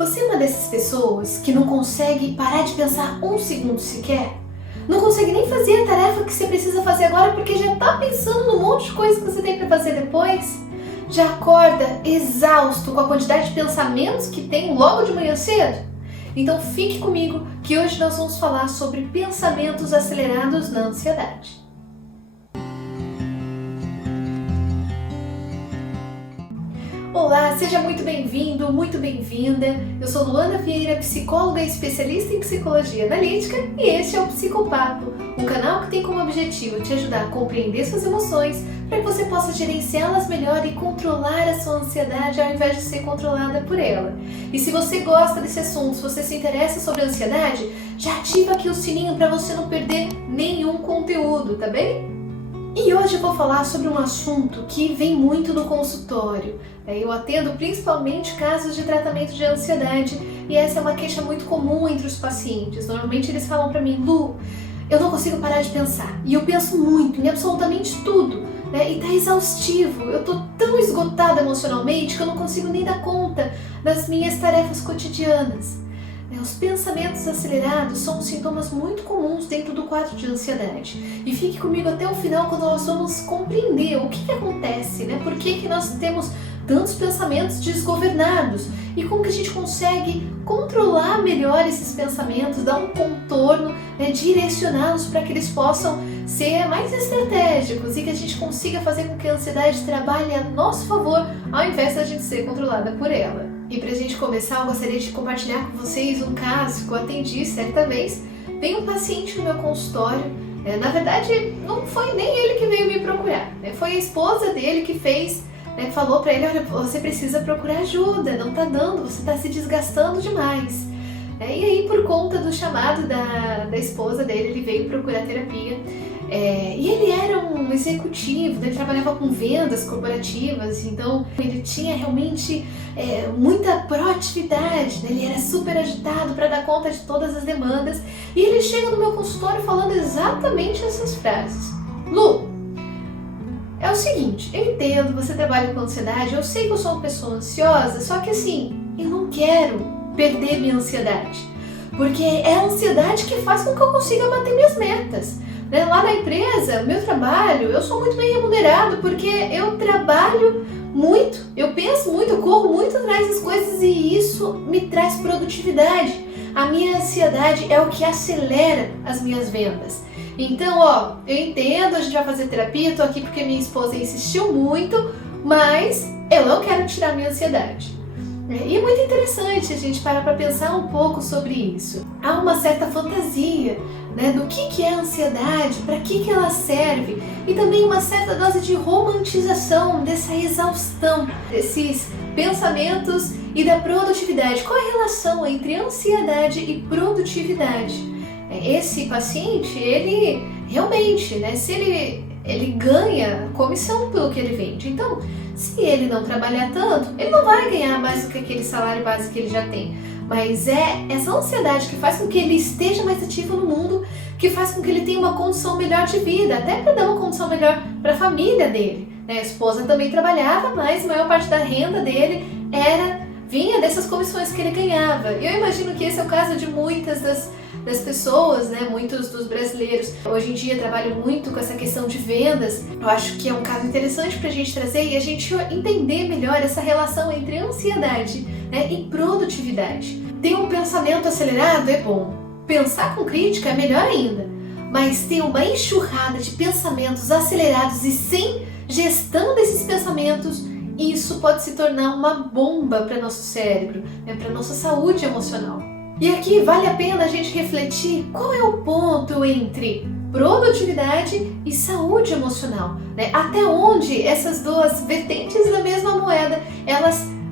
Você é uma dessas pessoas que não consegue parar de pensar um segundo sequer? Não consegue nem fazer a tarefa que você precisa fazer agora porque já está pensando num monte de coisa que você tem para fazer depois? Já acorda exausto com a quantidade de pensamentos que tem logo de manhã cedo? Então fique comigo que hoje nós vamos falar sobre pensamentos acelerados na ansiedade. Olá, seja muito bem-vindo, muito bem-vinda. Eu sou Luana Vieira, psicóloga e especialista em psicologia analítica e este é o Psicopapo, um canal que tem como objetivo te ajudar a compreender suas emoções para que você possa gerenciá-las melhor e controlar a sua ansiedade ao invés de ser controlada por ela. E se você gosta desse assunto, se você se interessa sobre a ansiedade, já ativa aqui o sininho para você não perder nenhum conteúdo, tá bem? E hoje eu vou falar sobre um assunto que vem muito no consultório. Eu atendo principalmente casos de tratamento de ansiedade e essa é uma queixa muito comum entre os pacientes. Normalmente eles falam pra mim, Lu, eu não consigo parar de pensar. E eu penso muito em absolutamente tudo, né? E tá exaustivo. Eu tô tão esgotada emocionalmente que eu não consigo nem dar conta das minhas tarefas cotidianas. Os pensamentos acelerados são sintomas muito comuns dentro do quadro de ansiedade. E fique comigo até o final quando nós vamos compreender o que acontece, né? Por que nós temos tantos pensamentos desgovernados e como que a gente consegue controlar melhor esses pensamentos, dar um contorno, né? Direcioná-los para que eles possam ser mais estratégicos e que a gente consiga fazer com que a ansiedade trabalhe a nosso favor ao invés da gente ser controlada por ela. E pra gente começar, eu gostaria de compartilhar com vocês um caso que eu atendi certa vez. Veio um paciente no meu consultório, na verdade não foi nem ele que veio me procurar, foi a esposa dele que fez, falou pra ele, olha, você precisa procurar ajuda, não tá dando, você tá se desgastando demais. E aí, por conta do chamado da esposa dele, ele veio procurar terapia. E ele era um executivo, ele trabalhava com vendas corporativas, então ele tinha realmente muita proatividade, ele era super agitado para dar conta de todas as demandas. E ele chega no meu consultório falando exatamente essas frases. Lu, é o seguinte, eu entendo, você trabalha com ansiedade, eu sei que eu sou uma pessoa ansiosa, só que assim, eu não quero perder minha ansiedade, porque é a ansiedade que faz com que eu consiga bater minhas metas. Lá na empresa, meu trabalho, eu sou muito bem remunerado porque eu trabalho muito, eu penso muito, eu corro muito atrás das coisas e isso me traz produtividade. A minha ansiedade é o que acelera as minhas vendas. Então, eu entendo, a gente vai fazer terapia, tô aqui porque minha esposa insistiu muito, mas eu não quero tirar minha ansiedade. E é muito interessante a gente parar para pensar um pouco sobre isso. Há uma certa fantasia, do que é a ansiedade, para que ela serve, e também uma certa dose de romantização dessa exaustão, desses pensamentos e da produtividade. Qual é a relação entre ansiedade e produtividade? Esse paciente, ele realmente, se ele ganha comissão pelo que ele vende. Então, se ele não trabalhar tanto, ele não vai ganhar mais do que aquele salário base que ele já tem. Mas é essa ansiedade que faz com que ele esteja mais ativo no mundo, que faz com que ele tenha uma condição melhor de vida, até para dar uma condição melhor para a família dele. A esposa também trabalhava, mas a maior parte da renda dele vinha dessas comissões que ele ganhava. E eu imagino que esse é o caso de muitas das pessoas, muitos dos brasileiros. Hoje em dia trabalham muito com essa questão de vendas. Eu acho que é um caso interessante para a gente trazer e a gente entender melhor essa relação entre ansiedade e produtividade. Ter um pensamento acelerado é bom, pensar com crítica é melhor ainda, mas ter uma enxurrada de pensamentos acelerados e sem gestão desses pensamentos, isso pode se tornar uma bomba para nosso cérebro, para nossa saúde emocional. E aqui vale a pena a gente refletir qual é o ponto entre produtividade e saúde emocional, até onde essas duas vertentes da mesma moeda,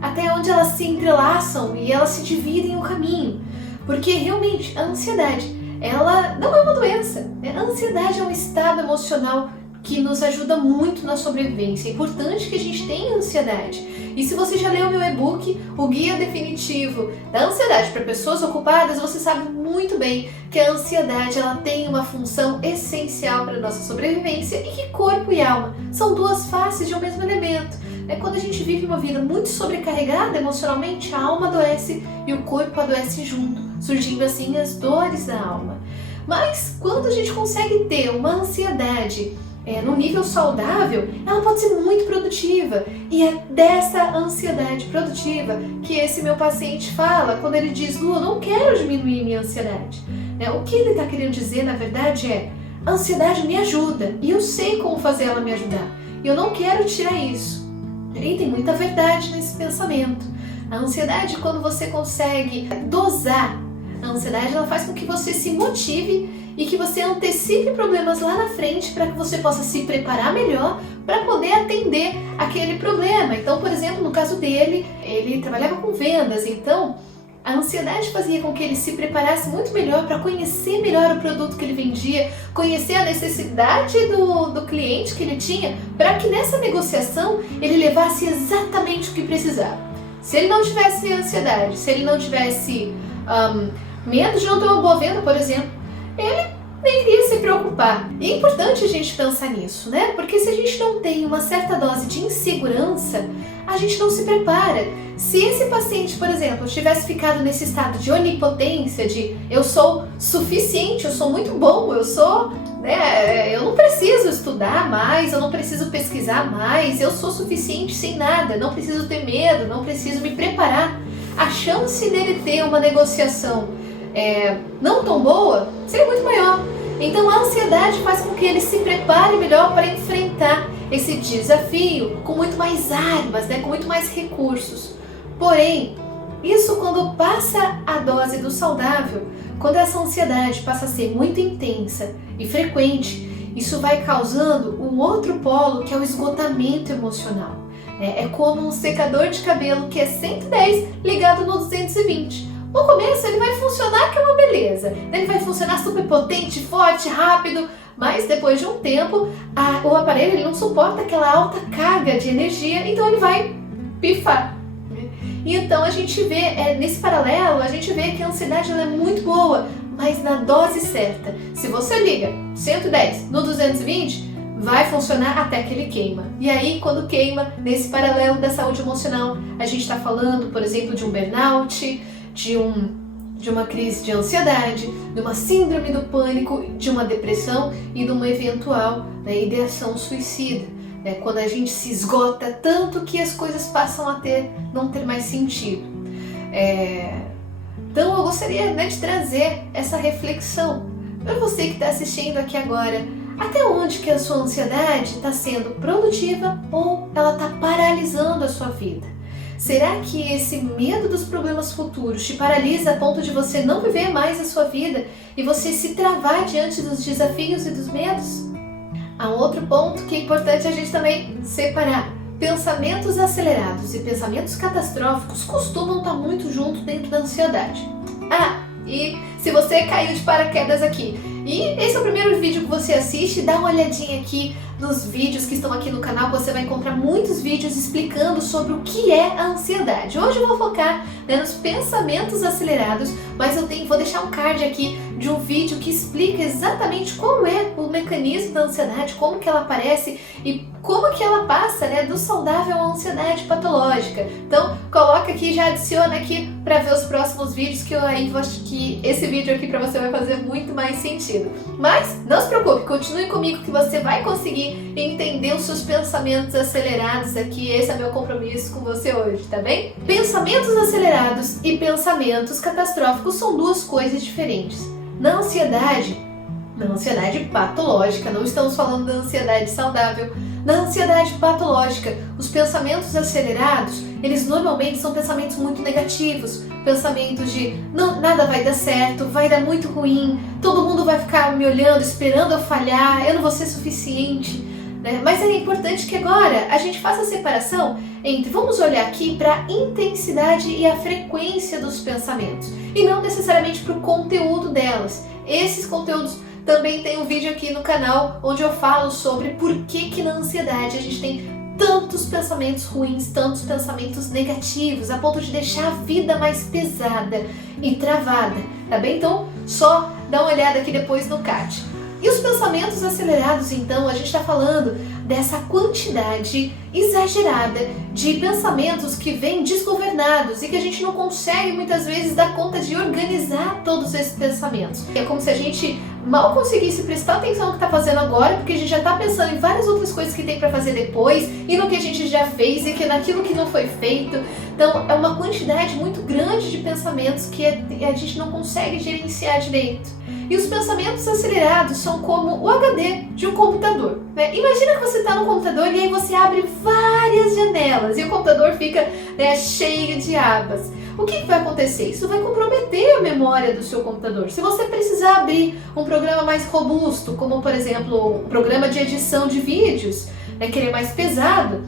até onde elas se entrelaçam e elas se dividem o caminho. Porque realmente a ansiedade, ela não é uma doença, A ansiedade é um estado emocional que nos ajuda muito na sobrevivência. É importante que a gente tenha ansiedade. E se você já leu meu e-book, o Guia Definitivo da Ansiedade para Pessoas Ocupadas, você sabe muito bem que a ansiedade ela tem uma função essencial para a nossa sobrevivência e que corpo e alma são duas faces de um mesmo elemento. Quando a gente vive uma vida muito sobrecarregada emocionalmente, a alma adoece e o corpo adoece junto, surgindo assim as dores da alma. Mas quando a gente consegue ter uma ansiedade no nível saudável, ela pode ser muito produtiva. E é dessa ansiedade produtiva que esse meu paciente fala quando ele diz: Lu, eu não quero diminuir minha ansiedade. O que ele está querendo dizer, na verdade, é: a ansiedade me ajuda e eu sei como fazer ela me ajudar. E eu não quero tirar isso. E tem muita verdade nesse pensamento. A ansiedade, quando você consegue dosar a ansiedade, ela faz com que você se motive e que você antecipe problemas lá na frente para que você possa se preparar melhor para poder atender aquele problema. Então, por exemplo, no caso dele, ele trabalhava com vendas, então a ansiedade fazia com que ele se preparasse muito melhor para conhecer melhor o produto que ele vendia, conhecer a necessidade do cliente que ele tinha, para que nessa negociação ele levasse exatamente o que precisava. Se ele não tivesse ansiedade, se ele não tivesse medo de não ter uma boa venda, por exemplo, ele nem iria se preocupar. E é importante a gente pensar nisso, né? Porque se a gente não tem uma certa dose de insegurança, a gente não se prepara. Se esse paciente, por exemplo, tivesse ficado nesse estado de onipotência, de eu sou suficiente, eu sou muito bom, eu não preciso estudar mais, eu não preciso pesquisar mais, eu sou suficiente sem nada, não preciso ter medo, não preciso me preparar, a chance dele ter uma negociação não tão boa seria muito maior. Então a ansiedade faz com que ele se prepare melhor para enfrentar esse desafio com muito mais armas, com muito mais recursos. Porém, isso quando passa a dose do saudável, quando essa ansiedade passa a ser muito intensa e frequente, isso vai causando um outro polo, que é o esgotamento emocional. É como um secador de cabelo que é 110 ligado no 220. No começo ele vai funcionar que é uma beleza, ele vai funcionar super potente, forte, rápido, mas depois de um tempo o aparelho ele não suporta aquela alta carga de energia, então ele vai pifar. E então a gente vê, nesse paralelo, a gente vê que a ansiedade ela é muito boa, mas na dose certa. Se você liga 110 no 220, vai funcionar até que ele queima. E aí, quando queima, nesse paralelo da saúde emocional, a gente está falando, por exemplo, de um burnout, de uma crise de ansiedade, de uma síndrome do pânico, de uma depressão e de uma eventual ideação suicida. Quando a gente se esgota tanto que as coisas passam a não ter mais sentido. Então eu gostaria de trazer essa reflexão para você que está assistindo aqui agora. Até onde que a sua ansiedade está sendo produtiva ou ela está paralisando a sua vida? Será que esse medo dos problemas futuros te paralisa a ponto de você não viver mais a sua vida e você se travar diante dos desafios e dos medos? Há um outro ponto que é importante a gente também separar. Pensamentos acelerados e pensamentos catastróficos costumam estar muito juntos dentro da ansiedade. E se você caiu de paraquedas aqui e esse é o primeiro vídeo que você assiste, dá uma olhadinha aqui nos vídeos que estão aqui no canal, você vai encontrar muitos vídeos explicando sobre o que é a ansiedade. Hoje eu vou focar nos pensamentos acelerados, mas eu vou deixar um card aqui de um vídeo que explica exatamente como é o mecanismo da ansiedade, como que ela aparece e como que ela passa do saudável à ansiedade patológica. Então coloca aqui, já adiciona aqui para ver os próximos vídeos, que eu acho que esse vídeo aqui para você vai fazer muito mais sentido. Mas não se preocupe, continue comigo que você vai conseguir entender os seus pensamentos acelerados aqui. Esse é meu compromisso com você hoje, tá bem? Pensamentos acelerados e pensamentos catastróficos são duas coisas diferentes. Na ansiedade patológica, não estamos falando da ansiedade saudável. Na ansiedade patológica, os pensamentos acelerados, eles normalmente são pensamentos muito negativos, pensamentos de nada vai dar certo, vai dar muito ruim, todo mundo vai ficar me olhando, esperando eu falhar, eu não vou ser suficiente. Mas é importante que agora a gente faça a separação entre, vamos olhar aqui para a intensidade e a frequência dos pensamentos, e não necessariamente para o conteúdo delas. Esses conteúdos também tem um vídeo aqui no canal onde eu falo sobre por que na ansiedade a gente tem tantos pensamentos ruins, tantos pensamentos negativos, a ponto de deixar a vida mais pesada e travada, tá bem? Então, só dá uma olhada aqui depois no card. E os pensamentos acelerados, então, a gente está falando dessa quantidade exagerada de pensamentos que vêm desgovernados e que a gente não consegue muitas vezes dar conta de organizar todos esses pensamentos. É como se a gente mal conseguisse prestar atenção no que está fazendo agora, porque a gente já está pensando em várias outras coisas que tem para fazer depois e no que a gente já fez e que naquilo que não foi feito. Então é uma quantidade muito grande de pensamentos que a gente não consegue gerenciar direito. E os pensamentos acelerados são como o HD de um computador, né? Imagina que você está no computador e aí você abre várias janelas e o computador fica, né, cheio de abas. O que vai acontecer? Isso vai comprometer a memória do seu computador. Se você precisar abrir um programa mais robusto, como por exemplo um programa de edição de vídeos, né, que ele é mais pesado,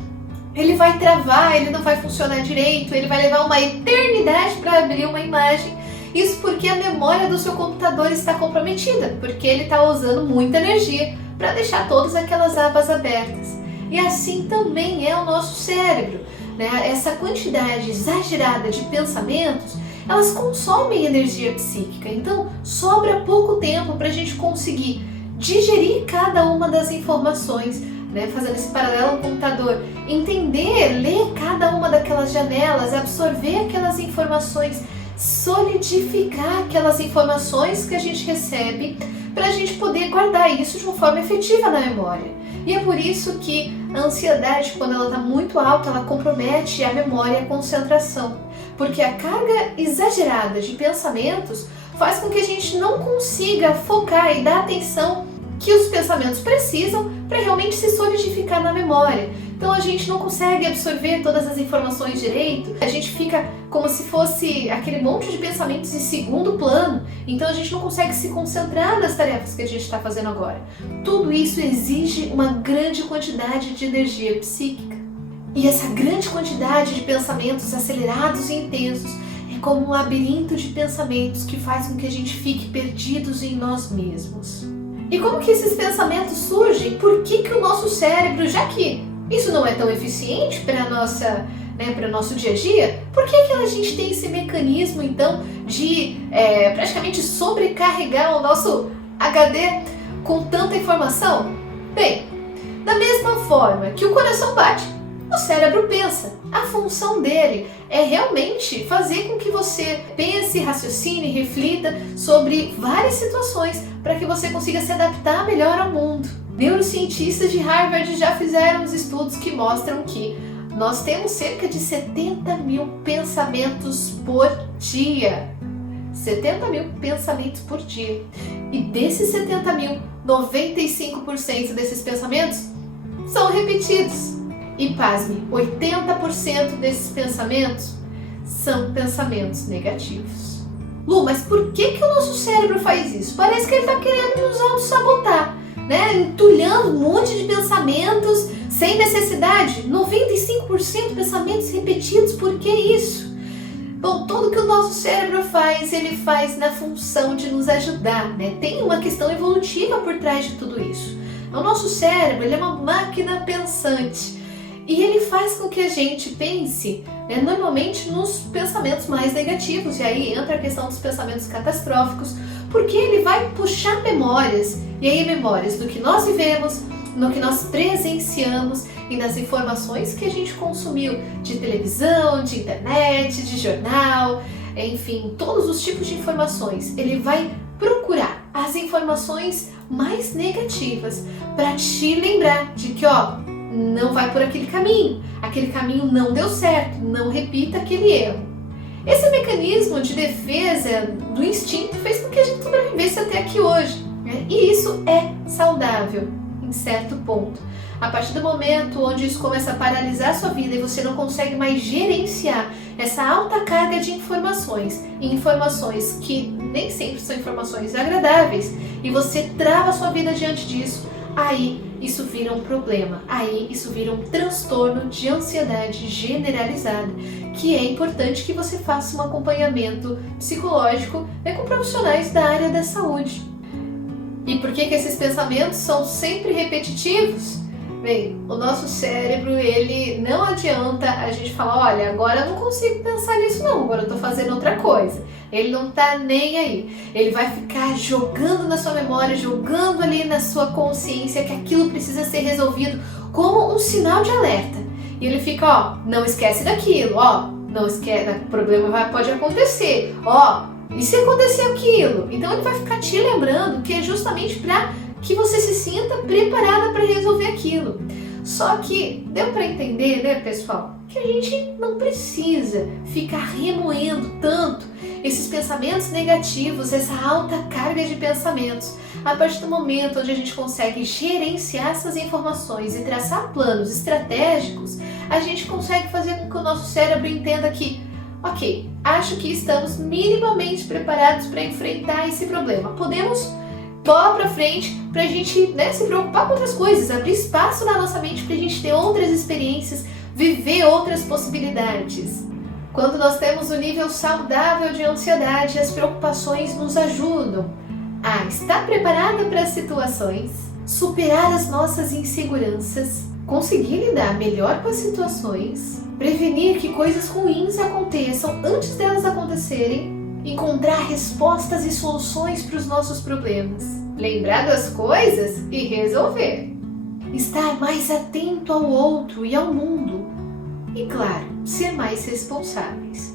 ele vai travar, ele não vai funcionar direito, ele vai levar uma eternidade para abrir uma imagem. Isso porque a memória do seu computador está comprometida, porque ele está usando muita energia para deixar todas aquelas abas abertas. E assim também é o nosso cérebro, né? Essa quantidade exagerada de pensamentos, elas consomem energia psíquica, então sobra pouco tempo para a gente conseguir digerir cada uma das informações, né? Fazendo esse paralelo no computador, entender, ler cada uma daquelas janelas, absorver aquelas informações, solidificar aquelas informações que a gente recebe para a gente poder guardar isso de uma forma efetiva na memória. E é por isso que a ansiedade, quando ela está muito alta, ela compromete a memória e a concentração, porque a carga exagerada de pensamentos faz com que a gente não consiga focar e dar atenção que os pensamentos precisam para realmente se solidificar na memória. Então a gente não consegue absorver todas as informações direito, a gente fica como se fosse aquele monte de pensamentos em segundo plano, então a gente não consegue se concentrar nas tarefas que a gente está fazendo agora. Tudo isso exige uma grande quantidade de energia psíquica. E essa grande quantidade de pensamentos acelerados e intensos é como um labirinto de pensamentos que faz com que a gente fique perdidos em nós mesmos. E como que esses pensamentos surgem? Por que o nosso cérebro, já que isso não é tão eficiente para para o nosso dia a dia, por que a gente tem esse mecanismo então de praticamente sobrecarregar o nosso HD com tanta informação? Bem, da mesma forma que o coração bate, o cérebro pensa. A função dele é realmente fazer com que você pense, raciocine, reflita sobre várias situações para que você consiga se adaptar melhor ao mundo. Neurocientistas de Harvard já fizeram os estudos que mostram que nós temos cerca de 70 mil pensamentos por dia. 70 mil pensamentos por dia. E desses 70 mil, 95% desses pensamentos são repetidos. E pasme, 80% desses pensamentos são pensamentos negativos. Lu, mas por que o nosso cérebro faz isso? Parece que ele está querendo nos auto-sabotar, né? Entulhando um monte de pensamentos sem necessidade. 95% pensamentos repetidos, por que isso? Bom, tudo que o nosso cérebro faz, ele faz na função de nos ajudar, né? Tem uma questão evolutiva por trás de tudo isso. O nosso cérebro, ele é uma máquina pensante. E ele faz com que a gente pense, né, normalmente nos pensamentos mais negativos, e aí entra a questão dos pensamentos catastróficos, porque ele vai puxar memórias, e aí memórias do que nós vivemos, no que nós presenciamos e nas informações que a gente consumiu de televisão, de internet, de jornal, enfim, todos os tipos de informações. Ele vai procurar as informações mais negativas para te lembrar de que, não vai por aquele caminho não deu certo, não repita aquele erro. Esse mecanismo de defesa do instinto fez com que a gente sobrevivesse até aqui hoje, né? E isso é saudável, em certo ponto. A partir do momento onde isso começa a paralisar a sua vida e você não consegue mais gerenciar essa alta carga de informações, e informações que nem sempre são informações agradáveis, e você trava a sua vida diante disso, aí isso vira um problema, aí isso vira um transtorno de ansiedade generalizada, que é importante que você faça um acompanhamento psicológico, né, com profissionais da área da saúde. E por que esses pensamentos são sempre repetitivos? Bem, o nosso cérebro, ele não adianta a gente falar, olha, agora eu não consigo pensar nisso não, agora eu tô fazendo outra coisa. Ele não tá nem aí. Ele vai ficar jogando na sua memória, jogando ali na sua consciência que aquilo precisa ser resolvido como um sinal de alerta. E ele fica, ó, não esquece daquilo, ó, não esquece, o problema pode acontecer, ó, e se acontecer aquilo? Então ele vai ficar te lembrando que é justamente para que você se sinta preparada para resolver aquilo. Só que deu para entender, né, pessoal, que a gente não precisa ficar remoendo tanto esses pensamentos negativos, essa alta carga de pensamentos. A partir do momento onde a gente consegue gerenciar essas informações e traçar planos estratégicos, a gente consegue fazer com que o nosso cérebro entenda que, ok, acho que estamos minimamente preparados para enfrentar esse problema. Podemos bola pra frente pra gente, né, se preocupar com outras coisas, abrir espaço na nossa mente pra gente ter outras experiências, viver outras possibilidades. Quando nós temos um nível saudável de ansiedade, as preocupações nos ajudam a estar preparada para as situações, superar as nossas inseguranças, conseguir lidar melhor com as situações, prevenir que coisas ruins aconteçam antes delas acontecerem, encontrar respostas e soluções para os nossos problemas, lembrar das coisas e resolver, estar mais atento ao outro e ao mundo e, claro, ser mais responsáveis.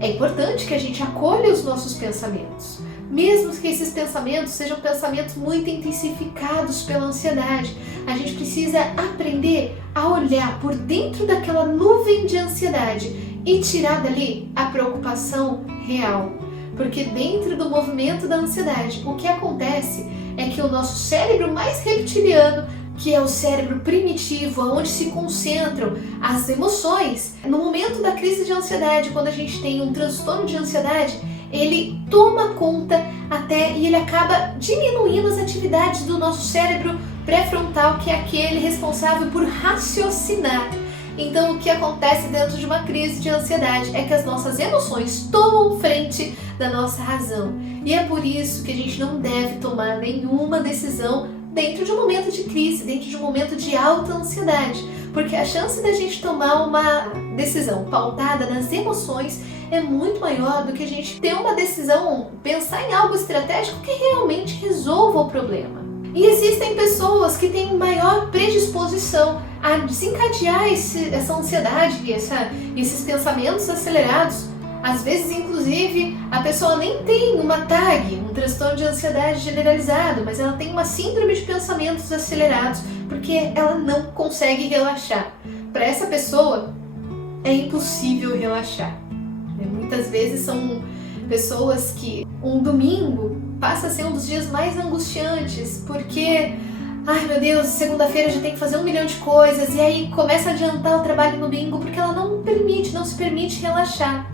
É importante que a gente acolha os nossos pensamentos, mesmo que esses pensamentos sejam pensamentos muito intensificados pela ansiedade. A gente precisa aprender a olhar por dentro daquela nuvem de ansiedade e tirar dali a preocupação real. Porque dentro do movimento da ansiedade, o que acontece é que o nosso cérebro mais reptiliano, que é o cérebro primitivo, onde se concentram as emoções, no momento da crise de ansiedade, quando a gente tem um transtorno de ansiedade, ele toma conta e ele acaba diminuindo as atividades do nosso cérebro pré-frontal, que é aquele responsável por raciocinar. Então, o que acontece dentro de uma crise de ansiedade é que as nossas emoções tomam frente da nossa razão. E é por isso que a gente não deve tomar nenhuma decisão dentro de um momento de crise, dentro de um momento de alta ansiedade. Porque a chance da gente tomar uma decisão pautada nas emoções é muito maior do que a gente ter uma decisão, pensar em algo estratégico que realmente resolva o problema. E existem pessoas que têm maior predisposição a desencadear essa ansiedade e esses pensamentos acelerados. Às vezes, inclusive, a pessoa nem tem uma TAG, um transtorno de ansiedade generalizado, mas ela tem uma síndrome de pensamentos acelerados, porque ela não consegue relaxar. Para essa pessoa, é impossível relaxar. Muitas vezes são pessoas que um domingo passa a ser um dos dias mais angustiantes, porque, ai meu Deus, segunda-feira já tem que fazer 1 milhão de coisas, e aí começa a adiantar o trabalho no domingo porque ela não se permite relaxar.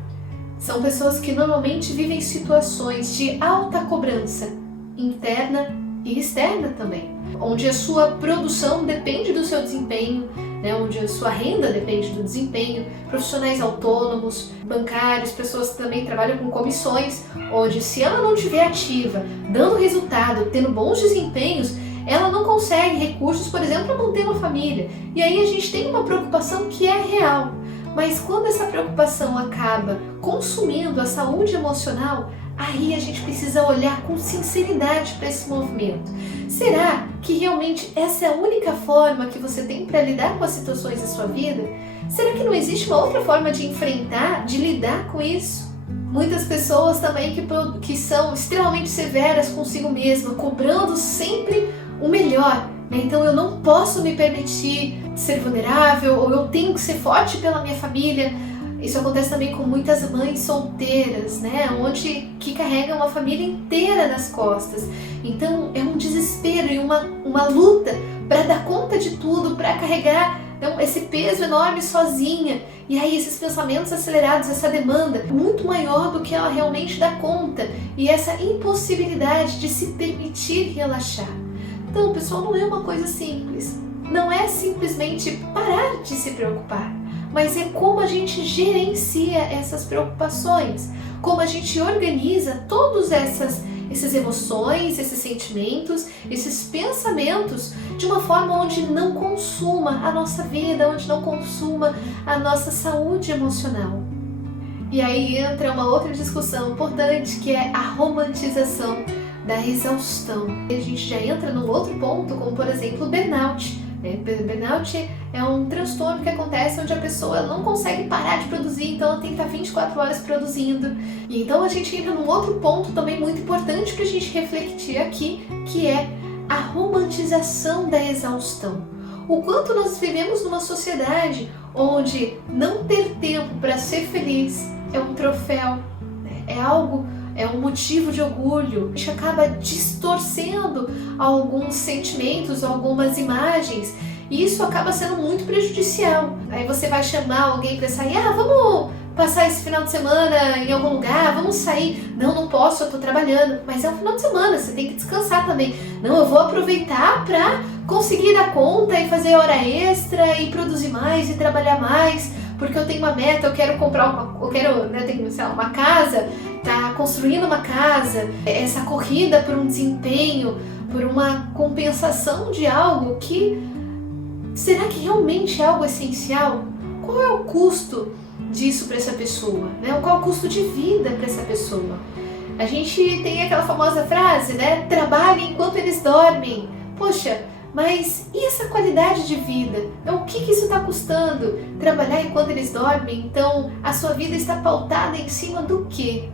São pessoas que normalmente vivem situações de alta cobrança, interna e externa também, onde a sua produção depende do seu desempenho, onde a sua renda depende do desempenho, profissionais autônomos, bancários, pessoas que também trabalham com comissões, onde se ela não estiver ativa, dando resultado, tendo bons desempenhos, ela não consegue recursos, por exemplo, para manter uma família. E aí a gente tem uma preocupação que é real. Mas quando essa preocupação acaba consumindo a saúde emocional, aí a gente precisa olhar com sinceridade para esse movimento. Será que realmente essa é a única forma que você tem para lidar com as situações da sua vida? Será que não existe uma outra forma de enfrentar, de lidar com isso? Muitas pessoas também que são extremamente severas consigo mesma, cobrando sempre o melhor. Então eu não posso me permitir ser vulnerável, ou eu tenho que ser forte pela minha família. Isso acontece também com muitas mães solteiras, que carregam uma família inteira nas costas. Então é um desespero e uma luta para dar conta de tudo, para carregar esse peso enorme sozinha. E aí esses pensamentos acelerados, essa demanda muito maior do que ela realmente dá conta. E essa impossibilidade de se permitir relaxar. Então, pessoal, não é uma coisa simples. Não é simplesmente parar de se preocupar, mas é como a gente gerencia essas preocupações, como a gente organiza todos essas emoções, esses sentimentos, esses pensamentos de uma forma onde não consuma a nossa vida, onde não consuma a nossa saúde emocional. E aí entra uma outra discussão importante, que é a romantização da exaustão. A gente já entra num outro ponto, como por exemplo o burnout. Burnout é um transtorno que acontece onde a pessoa não consegue parar de produzir, então ela tem que estar 24 horas produzindo. E então a gente entra num outro ponto também muito importante para a gente refletir aqui, que é a romantização da exaustão. O quanto nós vivemos numa sociedade onde não ter tempo para ser feliz é um troféu, é algo, é um motivo de orgulho. A gente acaba distorcendo alguns sentimentos, algumas imagens, e isso acaba sendo muito prejudicial. Aí você vai chamar alguém para sair, vamos passar esse final de semana em algum lugar, vamos sair. Não posso, eu tô trabalhando. Mas é um final de semana, você tem que descansar também. Não, eu vou aproveitar para conseguir dar conta e fazer hora extra e produzir mais e trabalhar mais, porque eu tenho uma meta, eu quero comprar tenho, sei lá, uma casa, tá construindo uma casa, essa corrida por um desempenho, por uma compensação de algo que, será que realmente é algo essencial? Qual é o custo disso para essa pessoa? Qual é o custo de vida para essa pessoa? A gente tem aquela famosa frase, trabalhem enquanto eles dormem. Poxa, mas e essa qualidade de vida? O que isso está custando? Trabalhar enquanto eles dormem? Então a sua vida está pautada em cima do quê?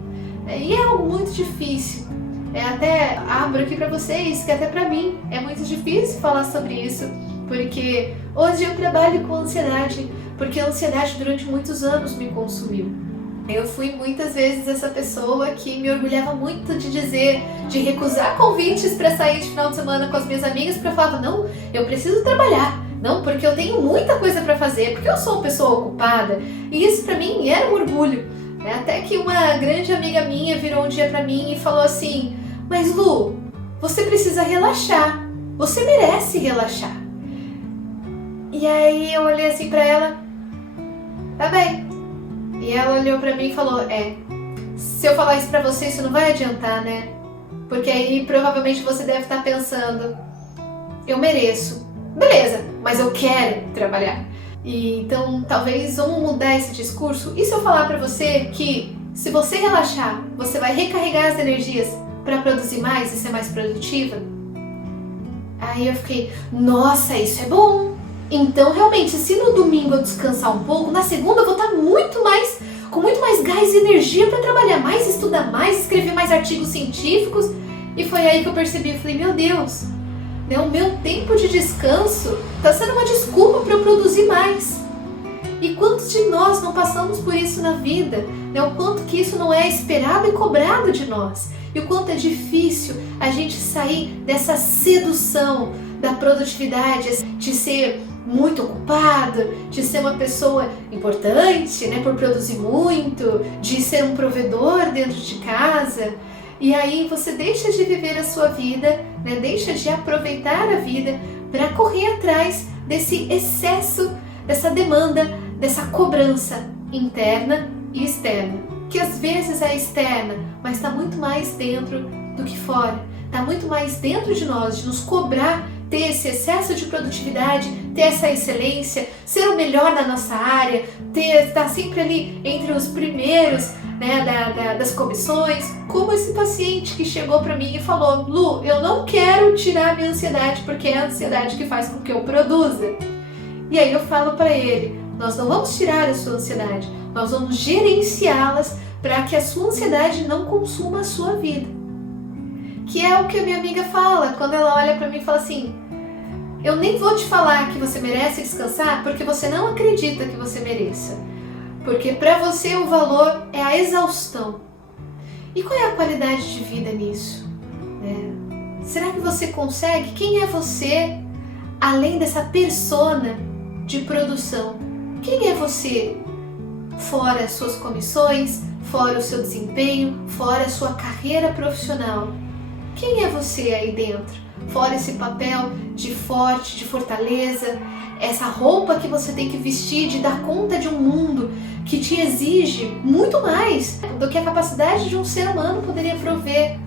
E é algo muito difícil. Até abro aqui para vocês que até para mim é muito difícil falar sobre isso, porque hoje eu trabalho com ansiedade, porque a ansiedade durante muitos anos me consumiu. Eu fui muitas vezes essa pessoa que me orgulhava muito de dizer, de recusar convites para sair de final de semana com as minhas amigas, porque eu falava, não, eu preciso trabalhar, não, porque eu tenho muita coisa para fazer, porque eu sou uma pessoa ocupada, e isso para mim era um orgulho. Até que uma grande amiga minha virou um dia para mim e falou assim, mas Lu, você precisa relaxar, você merece relaxar. E aí eu olhei assim para ela, tá bem. E ela olhou pra mim e falou, se eu falar isso pra você, isso não vai adiantar, né? Porque aí provavelmente você deve estar pensando, eu mereço. Beleza, mas eu quero trabalhar. E então talvez vamos mudar esse discurso. E se eu falar pra você que se você relaxar, você vai recarregar as energias pra produzir mais e ser mais produtiva? Aí eu fiquei, nossa, isso é bom! Então, realmente, se no domingo eu descansar um pouco, na segunda eu vou estar com muito mais gás e energia para trabalhar mais, estudar mais, escrever mais artigos científicos. E foi aí que eu percebi, eu falei, meu Deus, o meu tempo de descanso está sendo uma desculpa para eu produzir mais. E quantos de nós não passamos por isso na vida? O quanto que isso não é esperado e cobrado de nós. E o quanto é difícil a gente sair dessa sedução da produtividade, de ser muito ocupado, de ser uma pessoa importante, por produzir muito, de ser um provedor dentro de casa. E aí você deixa de viver a sua vida, deixa de aproveitar a vida para correr atrás desse excesso, dessa demanda, dessa cobrança interna e externa, que às vezes é externa, mas está muito mais dentro do que fora, está muito mais dentro de nós, de nos cobrar, ter esse excesso de produtividade, ter essa excelência, ser o melhor na nossa área, estar sempre ali entre os primeiros das comissões, como esse paciente que chegou para mim e falou, Lu, eu não quero tirar a minha ansiedade, porque é a ansiedade que faz com que eu produza. E aí eu falo para ele, nós não vamos tirar a sua ansiedade, nós vamos gerenciá-las para que a sua ansiedade não consuma a sua vida. Que é o que a minha amiga fala, quando ela olha pra mim e fala assim, eu nem vou te falar que você merece descansar porque você não acredita que você mereça. Porque pra você o valor é a exaustão. E qual é a qualidade de vida nisso? Será que você consegue? Quem é você além dessa persona de produção? Quem é você fora as suas comissões, fora o seu desempenho, fora a sua carreira profissional? Quem é você aí dentro? Fora esse papel de forte, de fortaleza, essa roupa que você tem que vestir de dar conta de um mundo que te exige muito mais do que a capacidade de um ser humano poderia prover.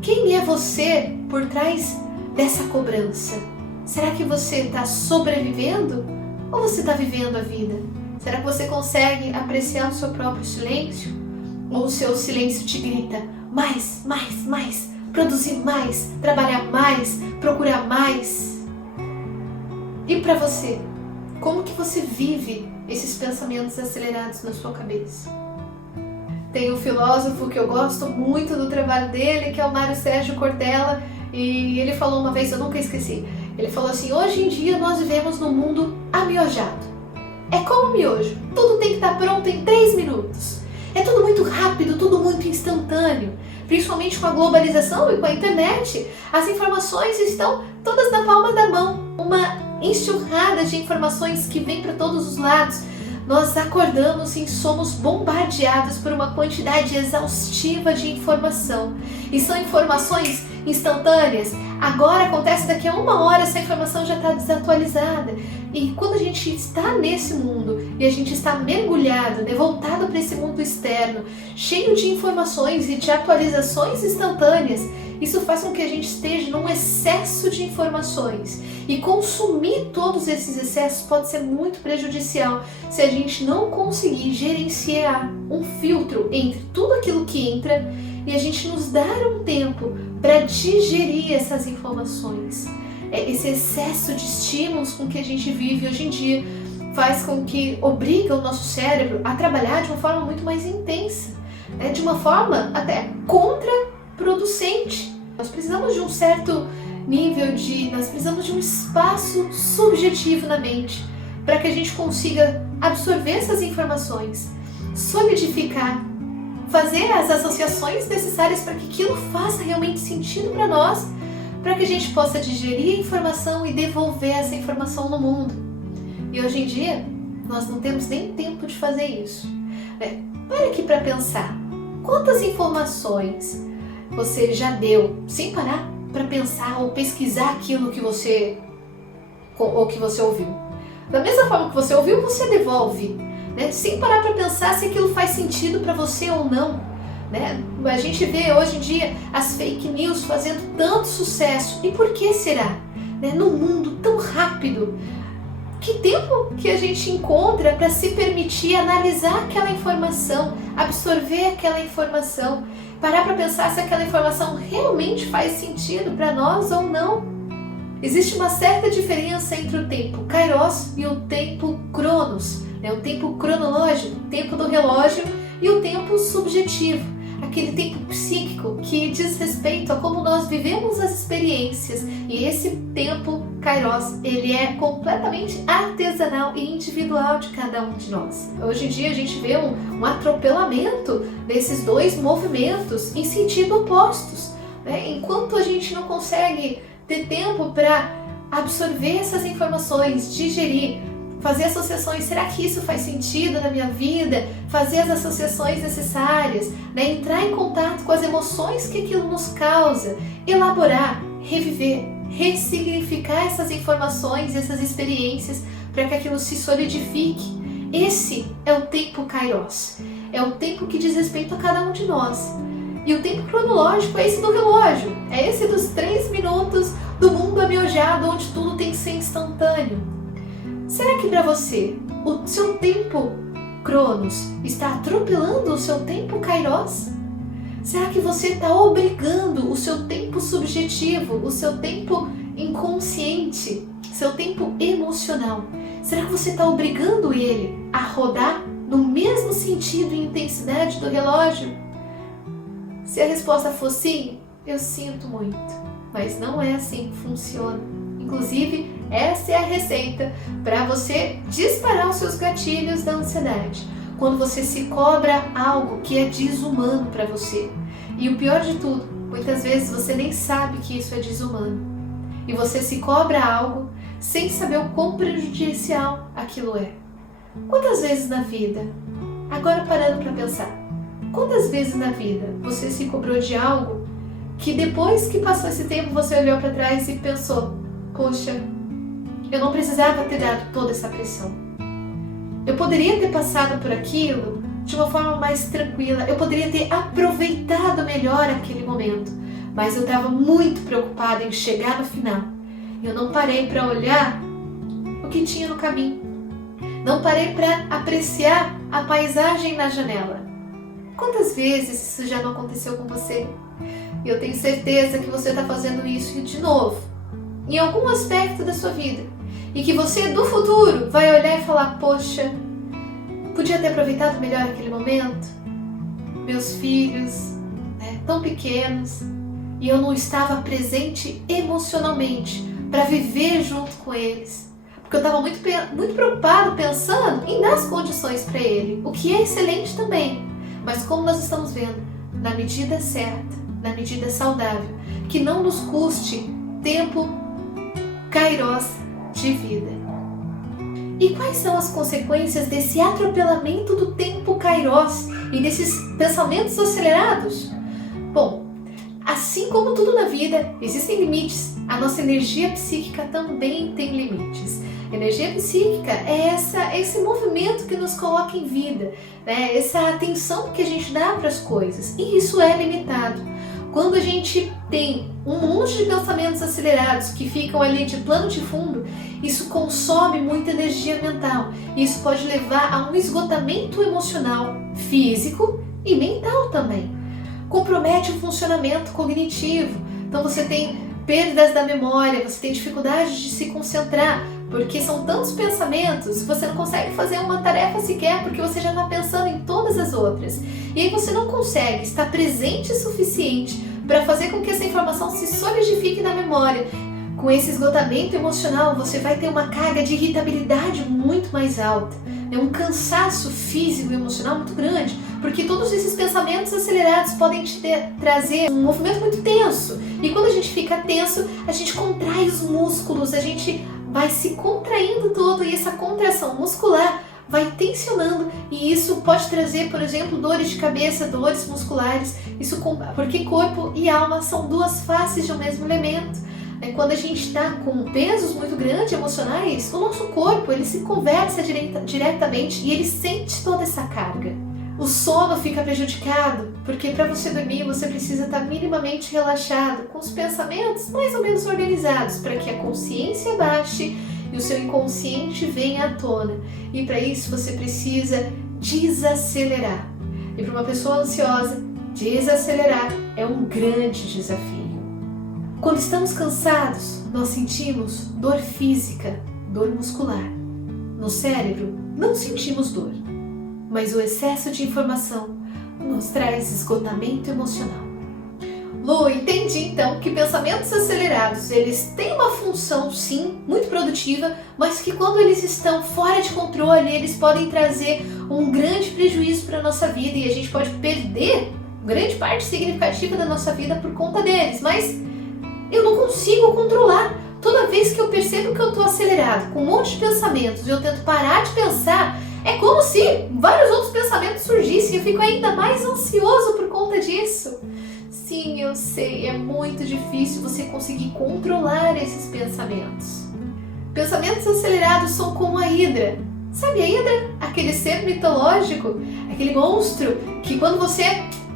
Quem é você por trás dessa cobrança? Será que você está sobrevivendo ou você está vivendo a vida? Será que você consegue apreciar o seu próprio silêncio? Ou o seu silêncio te grita mais, mais, mais, produzir mais, trabalhar mais, procurar mais? E para você, como que você vive esses pensamentos acelerados na sua cabeça? Tem um filósofo que eu gosto muito do trabalho dele, que é o Mário Sérgio Cortella, e ele falou uma vez, eu nunca esqueci, ele falou assim: hoje em dia nós vivemos num mundo amiojado. É como miojo, tudo tem que estar pronto em 3 minutos. É tudo muito rápido, tudo muito instantâneo. Principalmente com a globalização e com a internet, as informações estão todas na palma da mão. Uma enxurrada de informações que vem para todos os lados. Nós acordamos e somos bombardeados por uma quantidade exaustiva de informação. E são informações instantâneas. Agora acontece, daqui a 1 hora essa informação já está desatualizada. E quando a gente está nesse mundo e a gente está mergulhado, voltado para esse mundo externo, cheio de informações e de atualizações instantâneas, isso faz com que a gente esteja num excesso de informações. E consumir todos esses excessos pode ser muito prejudicial se a gente não conseguir gerenciar um filtro entre tudo aquilo que entra e a gente nos dar um tempo para digerir essas informações. Esse excesso de estímulos com que a gente vive hoje em dia faz com que obriga o nosso cérebro a trabalhar de uma forma muito mais intensa, de uma forma até contraproducente. Nós precisamos de um certo nível nós precisamos de um espaço subjetivo na mente para que a gente consiga absorver essas informações, solidificar, fazer as associações necessárias para que aquilo faça realmente sentido para nós, para que a gente possa digerir a informação e devolver essa informação no mundo. E hoje em dia, nós não temos nem tempo de fazer isso. Para aqui para pensar, quantas informações você já deu sem parar para pensar ou pesquisar aquilo que você ouviu? Da mesma forma que você ouviu, você devolve, sem parar para pensar se aquilo faz sentido para você ou não. A gente vê hoje em dia as fake news fazendo tanto sucesso. E por que será? Num mundo tão rápido, que tempo que a gente encontra para se permitir analisar aquela informação, absorver aquela informação, parar para pensar se aquela informação realmente faz sentido para nós ou não? Existe uma certa diferença entre o tempo Kairos e o tempo Cronos, o tempo cronológico, o tempo do relógio, e o tempo subjetivo, aquele tempo psíquico que diz respeito a como nós vivemos as experiências. E esse tempo Kairos, ele é completamente artesanal e individual de cada um de nós. Hoje em dia a gente vê um atropelamento desses dois movimentos em sentido opostos. Enquanto a gente não consegue ter tempo para absorver essas informações, digerir, fazer associações, será que isso faz sentido na minha vida? Fazer as associações necessárias, entrar em contato com as emoções que aquilo nos causa, elaborar, reviver, ressignificar essas informações, essas experiências, para que aquilo se solidifique. Esse é o tempo Kairos, é o tempo que diz respeito a cada um de nós. E o tempo cronológico é esse do relógio, é esse dos 3 minutos do mundo amiojado, onde tudo tem que ser instantâneo. Será que para você, o seu tempo Cronos está atropelando o seu tempo Kairos? Será que você está obrigando o seu tempo subjetivo, o seu tempo inconsciente, seu tempo emocional? Será que você está obrigando ele a rodar no mesmo sentido e intensidade do relógio? Se a resposta for sim, eu sinto muito, mas não é assim que funciona. Inclusive, essa é a receita para você disparar os seus gatilhos da ansiedade. Quando você se cobra algo que é desumano para você. E o pior de tudo, muitas vezes você nem sabe que isso é desumano. E você se cobra algo sem saber o quão prejudicial aquilo é. Quantas vezes na vida, agora parando para pensar, quantas vezes na vida você se cobrou de algo que depois que passou esse tempo você olhou para trás e pensou: poxa, eu não precisava ter dado toda essa pressão. Eu poderia ter passado por aquilo de uma forma mais tranquila. Eu poderia ter aproveitado melhor aquele momento. mas eu estava muito preocupada em chegar no final. Eu não parei para olhar o que tinha no caminho. Não parei para apreciar a paisagem na janela. Quantas vezes isso já não aconteceu com você? E eu tenho certeza que você está fazendo isso de novo, em algum aspecto da sua vida. E que você, do futuro, vai olhar e falar, poxa, podia ter aproveitado melhor aquele momento. Meus filhos, tão pequenos, e eu não estava presente emocionalmente para viver junto com eles. Porque eu estava muito preocupado pensando em dar as condições para ele, o que é excelente também. Mas como nós estamos vendo, na medida certa, na medida saudável, que não nos custe tempo kairos de vida. E quais são as consequências desse atropelamento do tempo kairos e desses pensamentos acelerados? Bom, assim como tudo na vida, existem limites. A nossa energia psíquica também tem limites. Energia psíquica é esse movimento que nos coloca em vida, essa atenção que a gente dá para as coisas, e isso é limitado. Quando a gente tem um monte de pensamentos acelerados que ficam ali de plano de fundo, isso consome muita energia mental. Isso pode levar a um esgotamento emocional, físico e mental também. Compromete o funcionamento cognitivo. Então você tem perdas da memória, você tem dificuldade de se concentrar, porque são tantos pensamentos, você não consegue fazer uma tarefa sequer, porque você já está pensando em todas as outras. E aí você não consegue estar presente o suficiente para fazer com que essa informação se solidifique na memória. Com esse esgotamento emocional, você vai ter uma carga de irritabilidade muito mais alta, um cansaço físico e emocional muito grande, porque todos esses pensamentos acelerados podem te trazer um movimento muito tenso. E quando a gente fica tenso, a gente contrai os músculos, a gente vai se contraindo todo, e essa contração muscular vai tensionando, e isso pode trazer, por exemplo, dores de cabeça, dores musculares, porque corpo e alma são duas faces de um mesmo elemento. Quando a gente está com pesos muito grandes emocionais, o nosso corpo ele se conversa diretamente e ele sente toda essa carga. O sono fica prejudicado, porque para você dormir você precisa estar minimamente relaxado, com os pensamentos mais ou menos organizados, para que a consciência baixe e o seu inconsciente venha à tona. E para isso você precisa desacelerar. E para uma pessoa ansiosa, desacelerar é um grande desafio. Quando estamos cansados, nós sentimos dor física, dor muscular. No cérebro, não sentimos dor, mas o excesso de informação nos traz esgotamento emocional. Lu, entendi então que pensamentos acelerados, eles têm uma função sim, muito produtiva, mas que quando eles estão fora de controle, eles podem trazer um grande prejuízo para a nossa vida e a gente pode perder grande parte significativa da nossa vida por conta deles, mas eu não consigo controlar. Toda vez que eu percebo que eu estou acelerado, com um monte de pensamentos, e eu tento parar de pensar, é como se vários outros pensamentos surgissem. Eu fico ainda mais ansioso por conta disso. Sim, eu sei, é muito difícil você conseguir controlar esses pensamentos. Pensamentos acelerados são como a Hidra. Sabe a Hidra? Aquele ser mitológico, aquele monstro que quando você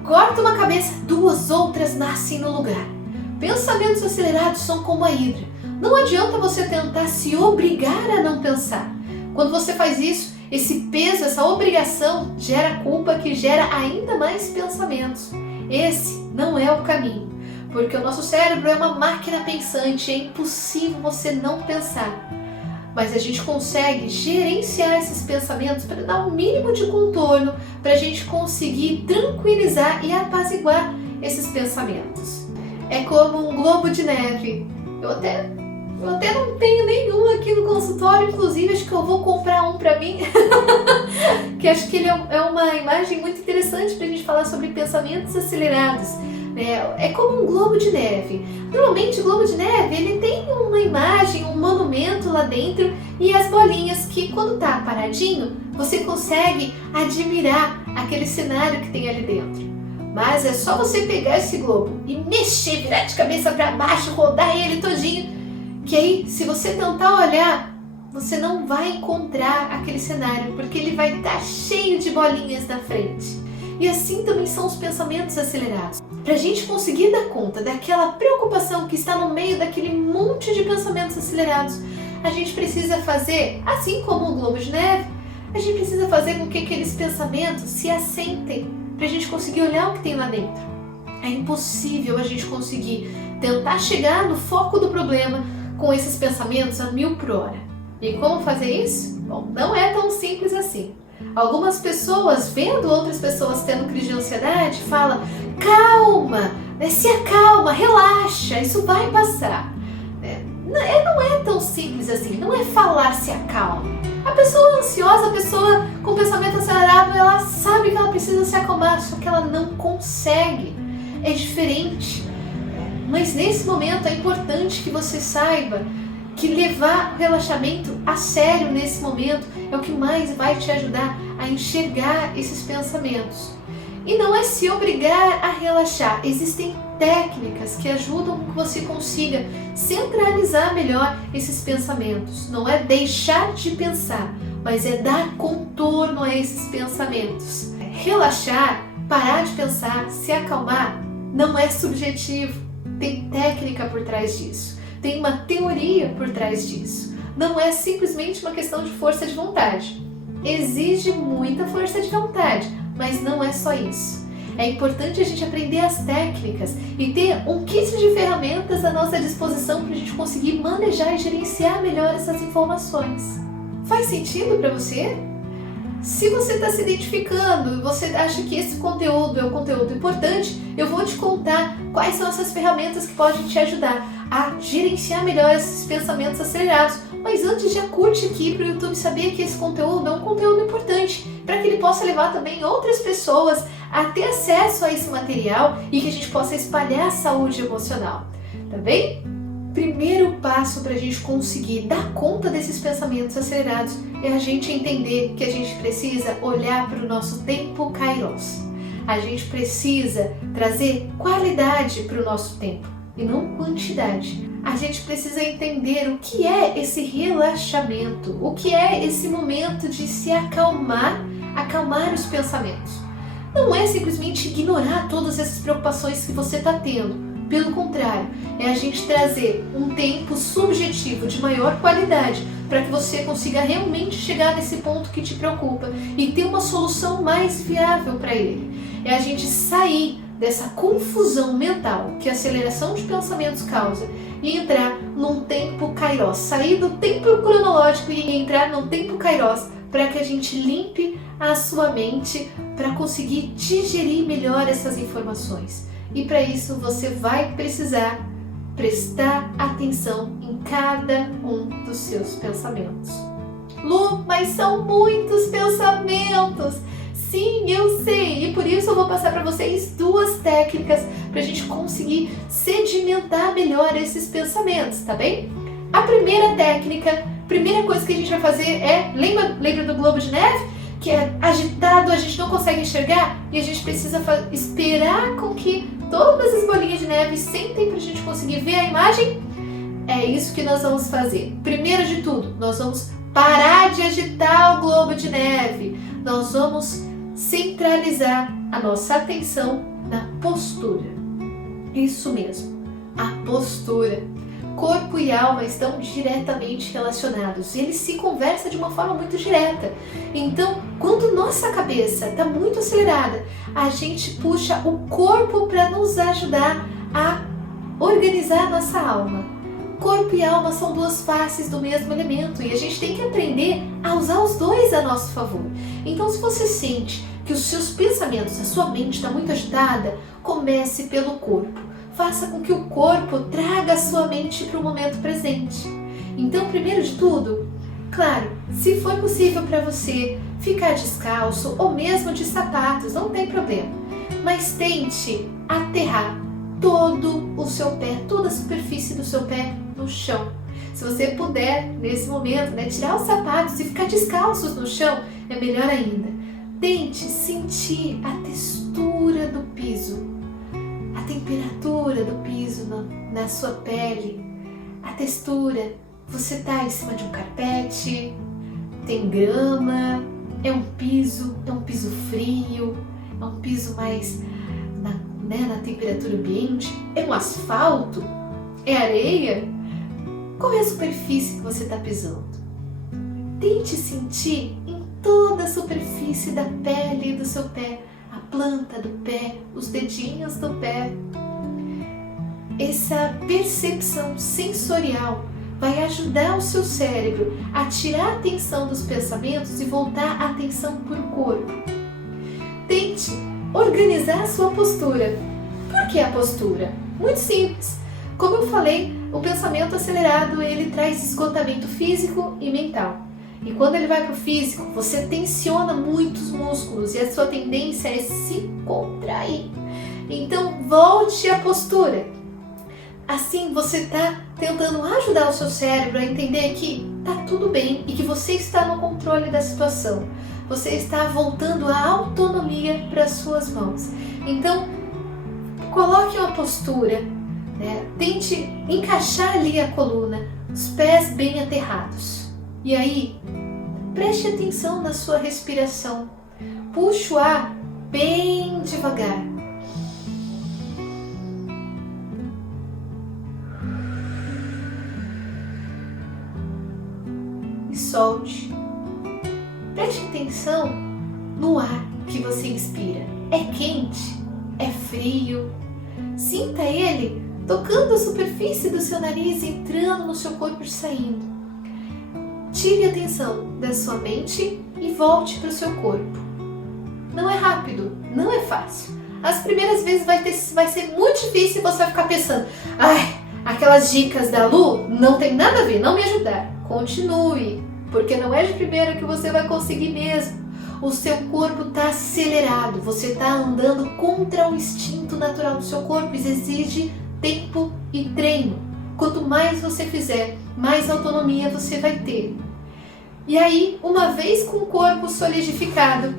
corta uma cabeça, duas outras nascem no lugar. Pensamentos acelerados são como a Hidra. Não adianta você tentar se obrigar a não pensar. Quando você faz isso, esse peso, essa obrigação gera culpa, que gera ainda mais pensamentos. Esse não é o caminho, porque o nosso cérebro é uma máquina pensante, é impossível você não pensar. Mas a gente consegue gerenciar esses pensamentos para dar um mínimo de contorno, para a gente conseguir tranquilizar e apaziguar esses pensamentos. É como um globo de neve. Eu até não tenho nenhum aqui no consultório, inclusive acho que eu vou comprar um para mim, que acho que ele é uma imagem muito interessante para a gente falar sobre pensamentos acelerados. É como um globo de neve. Normalmente o globo de neve ele tem uma imagem, um monumento lá dentro e as bolinhas que quando tá paradinho você consegue admirar aquele cenário que tem ali dentro. Mas é só você pegar esse globo e mexer, virar de cabeça para baixo, rodar ele todinho, que aí se você tentar olhar, você não vai encontrar aquele cenário, porque ele vai estar cheio de bolinhas na frente. E assim também são os pensamentos acelerados. Para a gente conseguir dar conta daquela preocupação que está no meio daquele monte de pensamentos acelerados, a gente precisa fazer, assim como o globo de neve, a gente precisa fazer com que aqueles pensamentos se assentem para a gente conseguir olhar o que tem lá dentro. É impossível a gente conseguir tentar chegar no foco do problema com esses pensamentos a 1000 por hora. E como fazer isso? Bom, não é tão simples assim. Algumas pessoas, vendo outras pessoas tendo crise de ansiedade, falam: calma, se acalma, relaxa, isso vai passar. Não é tão simples assim, não é falar se acalma. A pessoa ansiosa, a pessoa com pensamento acelerado, ela sabe que ela precisa se acalmar, só que ela não consegue. É diferente. Mas nesse momento é importante que você saiba que levar o relaxamento a sério nesse momento é o que mais vai te ajudar a enxergar esses pensamentos. E não é se obrigar a relaxar. Existem técnicas que ajudam que você consiga centralizar melhor esses pensamentos. Não é deixar de pensar, mas é dar contorno a esses pensamentos. Relaxar, parar de pensar, se acalmar, não é subjetivo. Tem técnica por trás disso. Tem uma teoria por trás disso. Não é simplesmente uma questão de força de vontade. Exige muita força de vontade, mas não é só isso. É importante a gente aprender as técnicas e ter um kit de ferramentas à nossa disposição para a gente conseguir manejar e gerenciar melhor essas informações. Faz sentido para você? Se você está se identificando e você acha que esse conteúdo é um conteúdo importante, eu vou te contar quais são essas ferramentas que podem te ajudar a gerenciar melhor esses pensamentos acelerados. Mas antes, já curte aqui para o YouTube saber que esse conteúdo é um conteúdo importante, para que ele possa levar também outras pessoas a ter acesso a esse material e que a gente possa espalhar a saúde emocional. Tá bem? Primeiro passo para a gente conseguir dar conta desses pensamentos acelerados é a gente entender que a gente precisa olhar para o nosso tempo Kairos. A gente precisa trazer qualidade para o nosso tempo e não quantidade. A gente precisa entender o que é esse relaxamento, o que é esse momento de se acalmar os pensamentos. Não é simplesmente ignorar todas essas preocupações que você está tendo. Pelo contrário, é a gente trazer um tempo subjetivo de maior qualidade para que você consiga realmente chegar nesse ponto que te preocupa e ter uma solução mais viável para ele. É a gente sair dessa confusão mental que a aceleração de pensamentos causa e entrar num tempo Kairos, sair do tempo cronológico e entrar num tempo Kairos para que a gente limpe a sua mente para conseguir digerir melhor essas informações. E para isso você vai precisar prestar atenção em cada um dos seus pensamentos. Lu, mas são muitos pensamentos! Sim, eu sei! E por isso eu vou passar para vocês 2 técnicas para a gente conseguir sedimentar melhor esses pensamentos, tá bem? A primeira técnica, primeira coisa que a gente vai fazer é, lembra do globo de neve? Que é agitado, a gente não consegue enxergar e a gente precisa esperar com que todas as bolinhas de neve sentem para a gente conseguir ver a imagem. É isso que nós vamos fazer. Primeiro de tudo, nós vamos parar de agitar o globo de neve. Nós vamos centralizar a nossa atenção na postura. Isso mesmo, a postura. Corpo e alma estão diretamente relacionados. Eles se conversam de uma forma muito direta. Então, quando nossa cabeça está muito acelerada, a gente puxa o corpo para nos ajudar a organizar a nossa alma. Corpo e alma são 2 faces do mesmo elemento e a gente tem que aprender a usar os 2 a nosso favor. Então, se você sente que os seus pensamentos, a sua mente está muito agitada, comece pelo corpo. Faça com que o corpo traga a sua mente para o momento presente. Então, primeiro de tudo, claro, se for possível para você ficar descalço ou mesmo de sapatos, não tem problema. Mas tente aterrar todo o seu pé, toda a superfície do seu pé no chão. Se você puder, nesse momento, tirar os sapatos e ficar descalços no chão, é melhor ainda. Tente sentir a textura do piso. A temperatura do piso na sua pele, a textura. Você está em cima de um carpete, tem grama, é um piso frio, É um piso mais na temperatura ambiente? É um asfalto? É areia? Qual é a superfície que você está pisando? Tente sentir em toda a superfície da pele do seu pé, a planta do pé, os dedinhos do pé. Essa percepção sensorial vai ajudar o seu cérebro a tirar a atenção dos pensamentos e voltar a atenção para o corpo. Tente organizar a sua postura. Por que a postura? Muito simples. Como eu falei, o pensamento acelerado ele traz esgotamento físico e mental. E quando ele vai para o físico, você tensiona muitos músculos e a sua tendência é se contrair. Então volte à postura. Assim você está tentando ajudar o seu cérebro a entender que está tudo bem e que você está no controle da situação. Você está voltando a autonomia para as suas mãos. Então, coloque uma postura, tente encaixar ali a coluna, os pés bem aterrados. E aí, preste atenção na sua respiração. Puxe o ar bem devagar. E solte. Preste atenção no ar que você inspira. É quente? É frio? Sinta ele tocando a superfície do seu nariz, entrando no seu corpo e saindo. Tire a atenção da sua mente e volte para o seu corpo. Não é rápido, não é fácil. As primeiras vezes vai ser muito difícil e você vai ficar pensando: aquelas dicas da Lu não tem nada a ver, não me ajudaram. Continue, porque não é de primeira que você vai conseguir mesmo. O seu corpo está acelerado, você está andando contra o instinto natural do seu corpo. Isso exige tempo e treino. Quanto mais você fizer, mais autonomia você vai ter. E aí, uma vez com o corpo solidificado,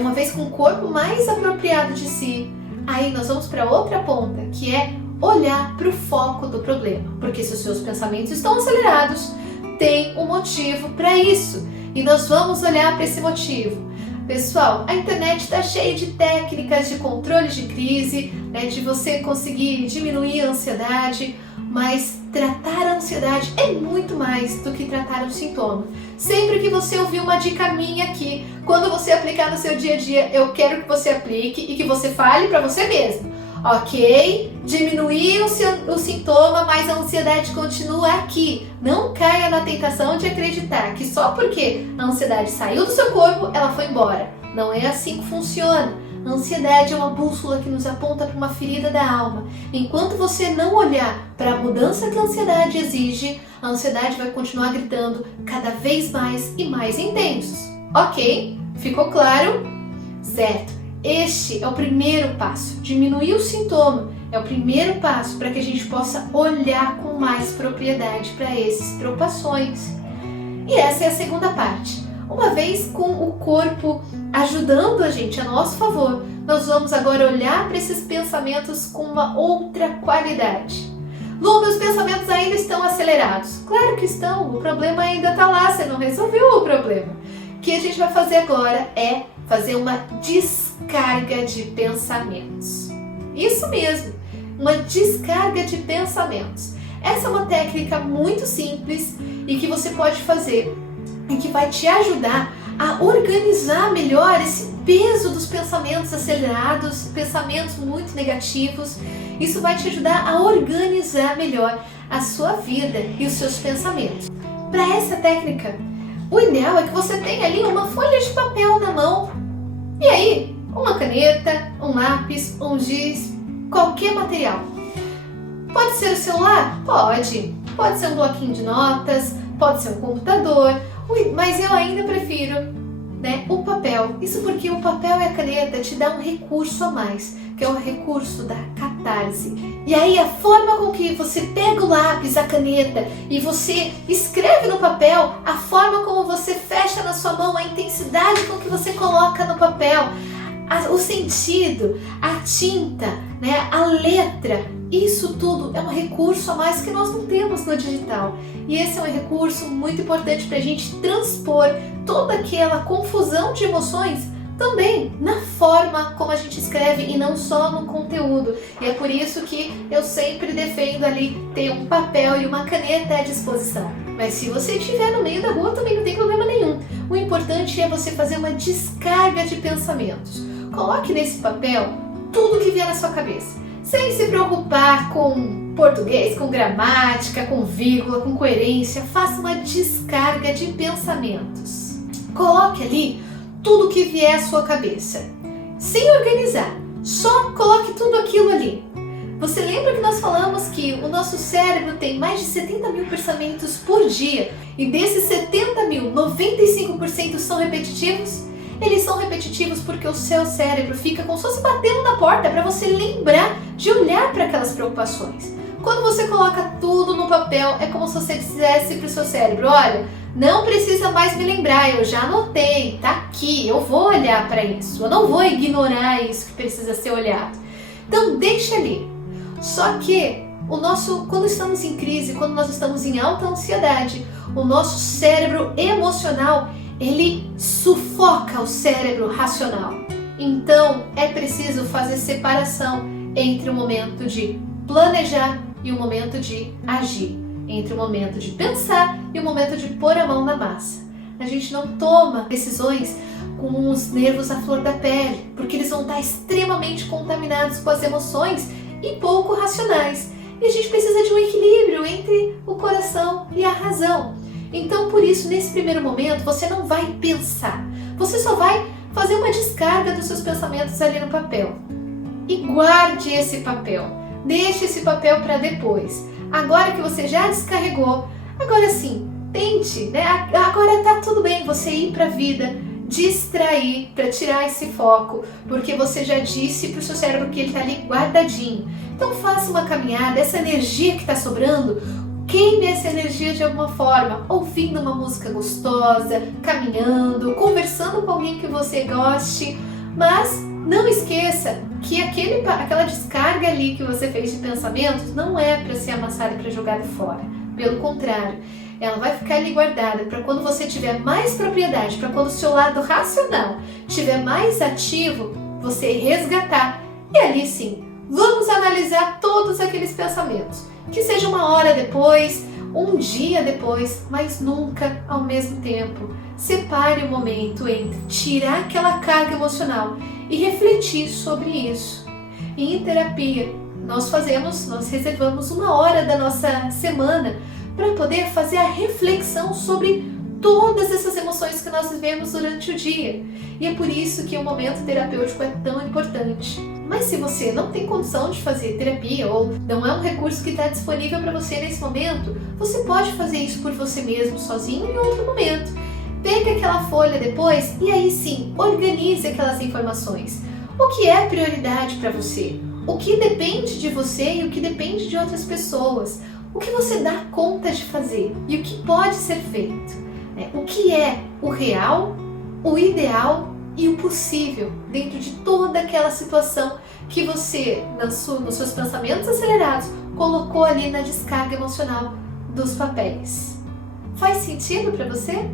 uma vez com o corpo mais apropriado de si, aí nós vamos para outra ponta, que é olhar para o foco do problema. Porque se os seus pensamentos estão acelerados, tem um motivo para isso. E nós vamos olhar para esse motivo. Pessoal, a internet está cheia de técnicas de controle de crise, de você conseguir diminuir a ansiedade, mas tratar a ansiedade é muito mais do que tratar um sintoma. Sempre que você ouvir uma dica minha aqui, quando você aplicar no seu dia a dia, eu quero que você aplique e que você fale para você mesmo. Ok, diminuir o sintoma, mas a ansiedade continua aqui. Não caia na tentação de acreditar que só porque a ansiedade saiu do seu corpo, ela foi embora. Não é assim que funciona. A ansiedade é uma bússola que nos aponta para uma ferida da alma. Enquanto você não olhar para a mudança que a ansiedade exige, a ansiedade vai continuar gritando cada vez mais e mais intensos. Ok? Ficou claro? Certo. Este é o primeiro passo. Diminuir o sintoma é o primeiro passo para que a gente possa olhar com mais propriedade para essas preocupações. E essa é a segunda parte. Uma vez com o corpo ajudando a gente a nosso favor, nós vamos agora olhar para esses pensamentos com uma outra qualidade. Lu, meus pensamentos ainda estão acelerados. Claro que estão, o problema ainda está lá, você não resolveu o problema. O que a gente vai fazer agora é fazer uma descarga de pensamentos. Isso mesmo, uma descarga de pensamentos. Essa é uma técnica muito simples e que você pode fazer e que vai te ajudar a organizar melhor esse peso dos pensamentos acelerados, pensamentos muito negativos. Isso vai te ajudar a organizar melhor a sua vida e os seus pensamentos. Para essa técnica, o ideal é que você tenha ali uma folha de papel na mão e aí uma caneta, um lápis, um giz, qualquer material. Pode ser o celular? Pode. Pode ser um bloquinho de notas, pode ser um computador, mas eu ainda prefiro o papel. Isso porque o papel e a caneta te dão um recurso a mais, que é o recurso da catarse. E aí a forma com que você pega o lápis, a caneta e você escreve no papel, a forma como você fecha na sua mão, a intensidade com que você coloca no papel, o sentido, a tinta, a letra, isso tudo é um recurso a mais que nós não temos no digital. E esse é um recurso muito importante para a gente transpor toda aquela confusão de emoções também na forma como a gente escreve e não só no conteúdo. E é por isso que eu sempre defendo ali ter um papel e uma caneta à disposição. Mas se você estiver no meio da rua também não tem problema nenhum. O importante é você fazer uma descarga de pensamentos. Coloque nesse papel tudo que vier na sua cabeça, sem se preocupar com português, com gramática, com vírgula, com coerência. Faça uma descarga de pensamentos. Coloque ali tudo que vier à sua cabeça, sem organizar, só coloque tudo aquilo ali. Você lembra que nós falamos que o nosso cérebro tem mais de 70 mil pensamentos por dia e desses 70 mil, 95% são repetitivos? Eles são repetitivos porque o seu cérebro fica como se fosse batendo na porta para você lembrar de olhar para aquelas preocupações. Quando você coloca tudo no papel, é como se você dissesse para o seu cérebro: olha, não precisa mais me lembrar, eu já anotei, tá aqui, eu vou olhar para isso, eu não vou ignorar isso que precisa ser olhado. Então deixa ali. Só que quando estamos em crise, quando nós estamos em alta ansiedade, o nosso cérebro emocional, ele sufoca o cérebro racional. Então é preciso fazer separação entre o momento de planejar e o momento de agir, entre o momento de pensar e o momento de pôr a mão na massa. A gente não toma decisões com os nervos à flor da pele, porque eles vão estar extremamente contaminados com as emoções e pouco racionais. E a gente precisa de um equilíbrio entre o coração e a razão. Então, por isso, nesse primeiro momento, você não vai pensar. Você só vai fazer uma descarga dos seus pensamentos ali no papel. E guarde esse papel. Deixe esse papel para depois. Agora que você já descarregou, agora sim, tente, né? Agora tá tudo bem você ir para a vida, distrair, para tirar esse foco, porque você já disse para o seu cérebro que ele está ali guardadinho. Então faça uma caminhada, essa energia que está sobrando, queime essa energia de alguma forma, ouvindo uma música gostosa, caminhando, conversando com alguém que você goste, mas não esqueça que aquela descarga ali que você fez de pensamentos não é para ser amassada e para jogada fora. Pelo contrário, ela vai ficar ali guardada para quando você tiver mais propriedade, para quando o seu lado racional estiver mais ativo, você resgatar. E ali sim, vamos analisar todos aqueles pensamentos. Que seja uma hora depois, um dia depois, mas nunca ao mesmo tempo. Separe o momento entre tirar aquela carga emocional e refletir sobre isso. E em terapia, nós reservamos uma hora da nossa semana para poder fazer a reflexão sobre todas essas emoções que nós vivemos durante o dia. E é por isso que o momento terapêutico é tão importante. Mas se você não tem condição de fazer terapia ou não é um recurso que está disponível para você nesse momento, você pode fazer isso por você mesmo, sozinho, em outro momento. Pegue aquela folha depois e aí sim, organize aquelas informações. O que é prioridade para você? O que depende de você e o que depende de outras pessoas? O que você dá conta de fazer e o que pode ser feito? O que é o real, o ideal e o possível dentro de toda aquela situação que você, nos seus pensamentos acelerados, colocou ali na descarga emocional dos papéis. Faz sentido para você?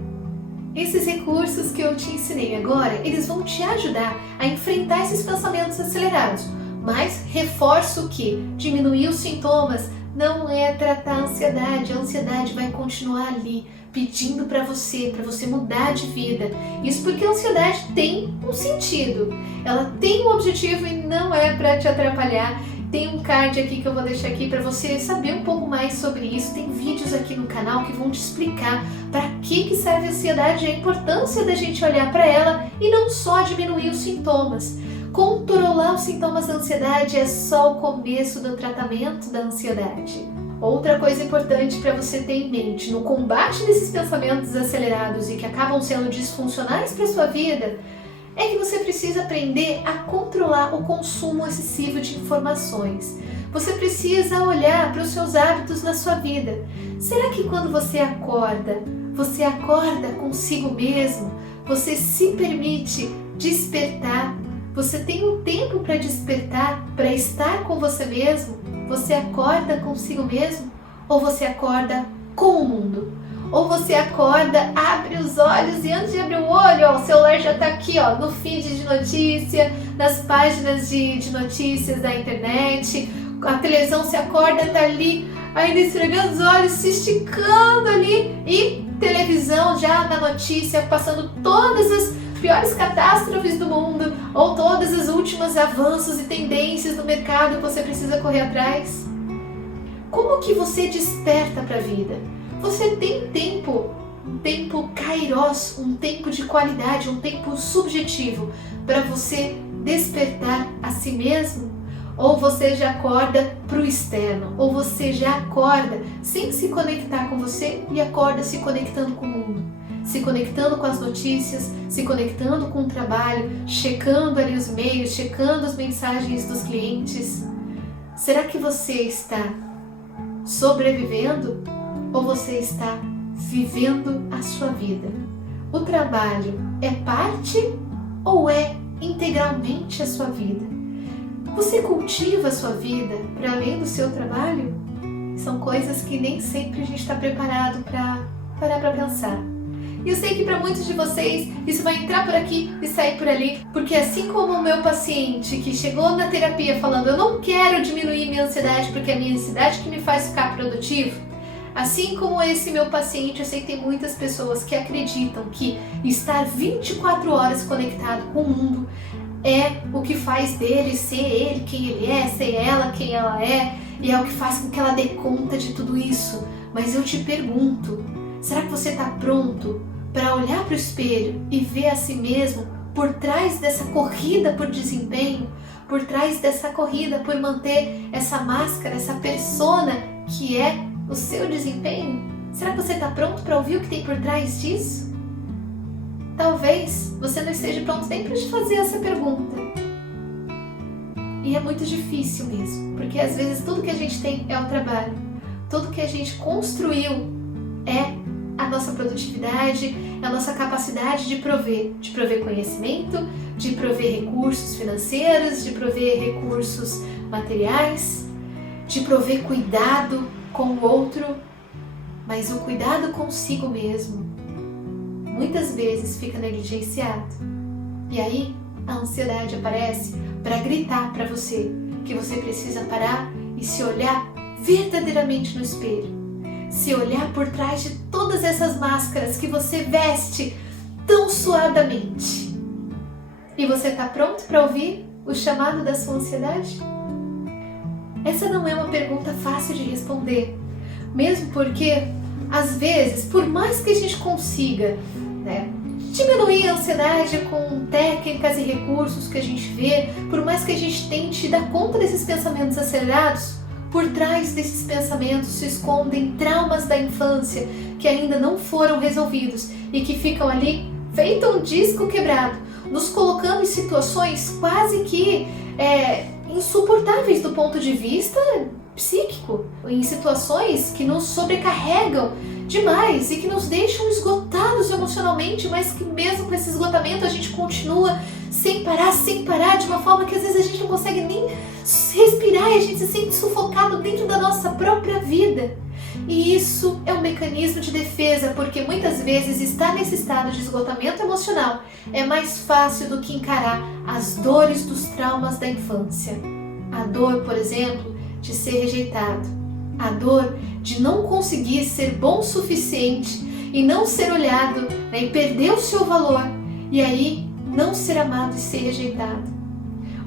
Esses recursos que eu te ensinei agora, eles vão te ajudar a enfrentar esses pensamentos acelerados, mas reforço que diminuir os sintomas não é tratar a ansiedade vai continuar ali, pedindo para você mudar de vida. Isso porque a ansiedade tem um sentido, ela tem um objetivo e não é para te atrapalhar. Tem um card aqui que eu vou deixar aqui para você saber um pouco mais sobre isso. Tem vídeos aqui no canal que vão te explicar para que serve a ansiedade e a importância da gente olhar para ela e não só diminuir os sintomas. Controlar os sintomas da ansiedade é só o começo do tratamento da ansiedade. Outra coisa importante para você ter em mente no combate desses pensamentos acelerados e que acabam sendo disfuncionais para a sua vida é que você precisa aprender a controlar o consumo excessivo de informações. Você precisa olhar para os seus hábitos na sua vida. Será que quando você acorda consigo mesmo? Você se permite despertar? Você tem um tempo para despertar, para estar com você mesmo? Você acorda consigo mesmo? Ou você acorda com o mundo? Ou você acorda, abre os olhos e antes de abrir o olho, ó, o celular já está aqui, ó, no feed de notícia, nas páginas de notícias da internet. A televisão se acorda, tá ali, ainda esfregando os olhos, se esticando ali, e televisão já na notícia, passando todas as piores catástrofes do mundo, ou todas as últimas avanços e tendências do mercado que você precisa correr atrás. Como que você desperta para a vida? Você tem tempo, um tempo kairos, um tempo de qualidade, um tempo subjetivo para você despertar a si mesmo? Ou você já acorda para o externo? Ou você já acorda sem se conectar com você e acorda se conectando com o mundo? Se conectando com as notícias, se conectando com o trabalho, checando ali os e-mails, checando as mensagens dos clientes. Será que você está sobrevivendo ou você está vivendo a sua vida? O trabalho é parte ou é integralmente a sua vida? Você cultiva a sua vida para além do seu trabalho? São coisas que nem sempre a gente está preparado para parar para pensar. E eu sei que para muitos de vocês isso vai entrar por aqui e sair por ali, porque assim como o meu paciente que chegou na terapia falando eu não quero diminuir minha ansiedade porque é a minha ansiedade que me faz ficar produtivo, assim como esse meu paciente, eu sei que tem muitas pessoas que acreditam que estar 24 horas conectado com o mundo é o que faz dele ser ele quem ele é, ser ela quem ela é, e é o que faz com que ela dê conta de tudo isso. Mas eu te pergunto, será que você está pronto para olhar para o espelho e ver a si mesmo por trás dessa corrida por desempenho, por trás dessa corrida por manter essa máscara, essa persona que é o seu desempenho? Será que você está pronto para ouvir o que tem por trás disso? Talvez você não esteja pronto nem para te fazer essa pergunta. E é muito difícil mesmo, porque às vezes tudo que a gente tem é o trabalho. Tudo que a gente construiu é a nossa produtividade, é a nossa capacidade de prover conhecimento, de prover recursos financeiros, de prover recursos materiais, de prover cuidado com o outro, mas o cuidado consigo mesmo muitas vezes fica negligenciado. E aí a ansiedade aparece para gritar para você que você precisa parar e se olhar verdadeiramente no espelho. Se olhar por trás de todas essas máscaras que você veste tão suadamente. E você está pronto para ouvir o chamado da sua ansiedade? Essa não é uma pergunta fácil de responder, mesmo porque, às vezes, por mais que a gente consiga, diminuir a ansiedade com técnicas e recursos que a gente vê, por mais que a gente tente dar conta desses pensamentos acelerados, por trás desses pensamentos se escondem traumas da infância que ainda não foram resolvidos e que ficam ali feito um disco quebrado, nos colocando em situações quase que insuportáveis do ponto de vista psíquico, em situações que nos sobrecarregam demais e que nos deixam esgotados emocionalmente, mas que mesmo com esse esgotamento a gente continua sem parar, de uma forma que às vezes a gente não consegue nem respirar e a gente se sente sufocado dentro da nossa própria vida. E isso é um mecanismo de defesa, porque muitas vezes estar nesse estado de esgotamento emocional é mais fácil do que encarar as dores dos traumas da infância. A dor, por exemplo, de ser rejeitado. A dor de não conseguir ser bom o suficiente e não ser olhado, e perder o seu valor. E aí não ser amado e ser rejeitado.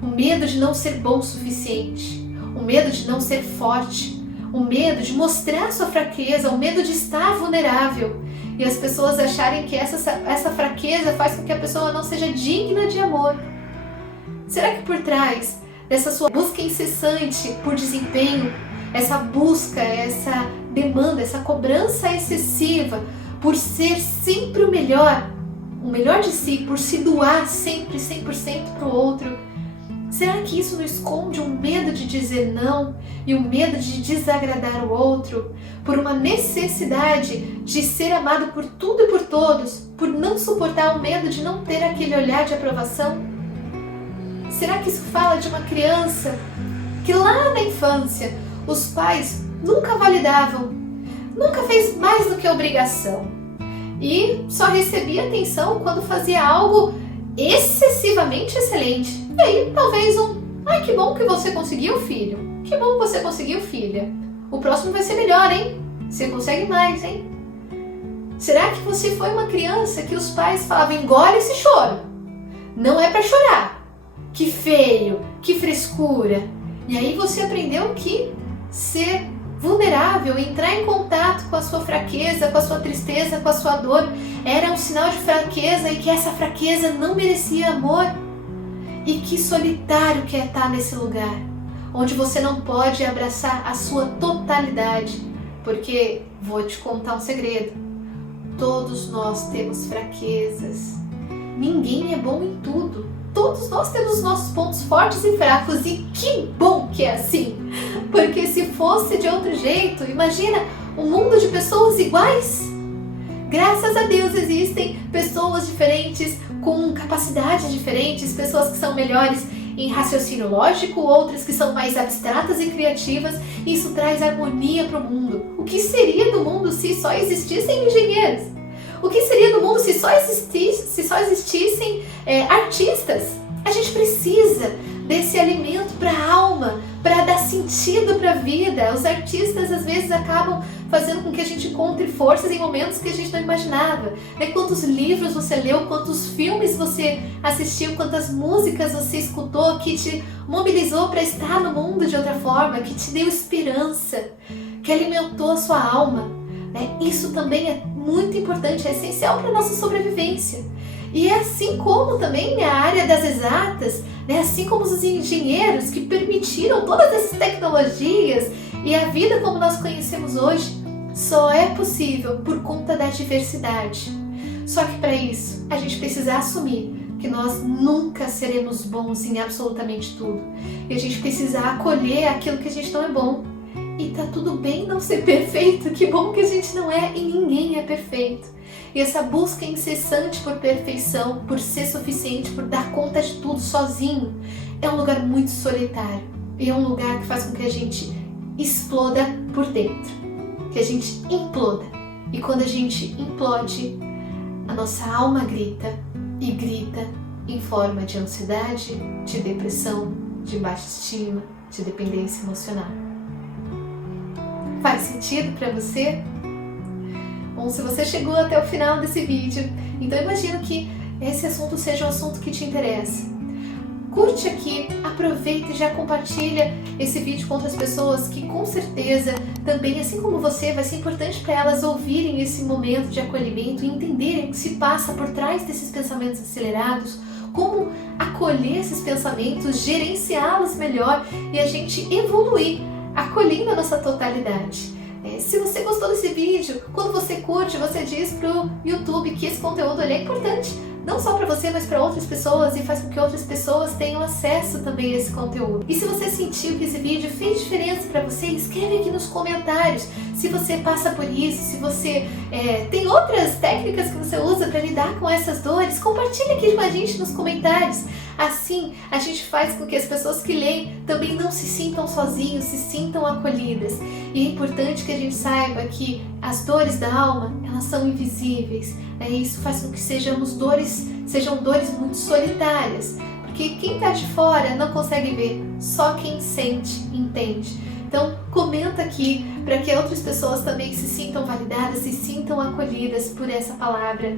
O medo de não ser bom o suficiente. O medo de não ser forte. O medo de mostrar sua fraqueza. O medo de estar vulnerável. E as pessoas acharem que essa fraqueza faz com que a pessoa não seja digna de amor. Será que por trás dessa sua busca incessante por desempenho, essa busca, essa demanda, essa cobrança excessiva por ser sempre o melhor de si, por se doar sempre 100% para o outro, será que isso não esconde um medo de dizer não e um medo de desagradar o outro, por uma necessidade de ser amado por tudo e por todos, por não suportar o medo de não ter aquele olhar de aprovação? Será que isso fala de uma criança que lá na infância os pais nunca validavam, nunca fez mais do que obrigação e só recebia atenção quando fazia algo excessivamente excelente. E aí talvez ai, que bom que você conseguiu, filho, que bom que você conseguiu, filha, o próximo vai ser melhor, hein, você consegue mais, hein. Será que você foi uma criança que os pais falavam, engole esse choro, não é para chorar, que feio, que frescura, e aí você aprendeu que ser vulnerável, entrar em contato com a sua fraqueza, com a sua tristeza, com a sua dor, era um sinal de fraqueza e que essa fraqueza não merecia amor. E que solitário que é estar nesse lugar, onde você não pode abraçar a sua totalidade, porque vou te contar um segredo, todos nós temos fraquezas, ninguém é bom em tudo, todos nós temos nossos pontos fortes e fracos, e que bom que é assim, porque se fosse de outro jeito, imagina um mundo de pessoas iguais. Graças a Deus existem pessoas diferentes, com capacidades diferentes, pessoas que são melhores em raciocínio lógico, outras que são mais abstratas e criativas, e isso traz harmonia para o mundo. O que seria do mundo se só existissem engenheiros? O que seria do mundo se só existissem artistas? A gente precisa desse alimento para a alma, para dar sentido para a vida. Os artistas às vezes acabam fazendo com que a gente encontre forças em momentos que a gente não imaginava. Quantos livros você leu, quantos filmes você assistiu, quantas músicas você escutou que te mobilizou para estar no mundo de outra forma, que te deu esperança, que alimentou a sua alma. Isso também é muito importante, é essencial para a nossa sobrevivência. E é assim como também a área das exatas, assim como os engenheiros que permitiram todas essas tecnologias e a vida como nós conhecemos hoje, só é possível por conta da diversidade. Só que para isso, a gente precisa assumir que nós nunca seremos bons em absolutamente tudo. E a gente precisa acolher aquilo que a gente não é bom. E tá tudo bem não ser perfeito, que bom que a gente não é e ninguém é perfeito. E essa busca incessante por perfeição, por ser suficiente, por dar conta de tudo sozinho, é um lugar muito solitário. E é um lugar que faz com que a gente exploda por dentro, que a gente imploda. E quando a gente implode, a nossa alma grita, e grita em forma de ansiedade, de depressão, de baixa estima, de dependência emocional. Faz sentido para você? Bom, se você chegou até o final desse vídeo, então imagino que esse assunto seja um assunto que te interessa. Curte aqui, aproveita e já compartilha esse vídeo com outras pessoas que com certeza também, assim como você, vai ser importante para elas ouvirem esse momento de acolhimento e entenderem o que se passa por trás desses pensamentos acelerados, como acolher esses pensamentos, gerenciá-los melhor e a gente evoluir, acolhendo a nossa totalidade. Se você gostou desse vídeo, quando você curte, você diz pro YouTube que esse conteúdo é importante, não só para você, mas para outras pessoas, e faz com que outras pessoas tenham acesso também a esse conteúdo. E se você sentiu que esse vídeo fez diferença para você, escreve aqui nos comentários se você passa por isso, se você tem outras técnicas que você usa para lidar com essas dores, compartilha aqui com a gente nos comentários. Assim, a gente faz com que as pessoas que leem também não se sintam sozinhos, se sintam acolhidas. E é importante que a gente saiba que as dores da alma, elas são invisíveis. Isso faz com que sejam dores muito solitárias. Porque quem está de fora não consegue ver, só quem sente, entende. Então, comenta aqui para que outras pessoas também se sintam validadas, se sintam acolhidas por essa palavra.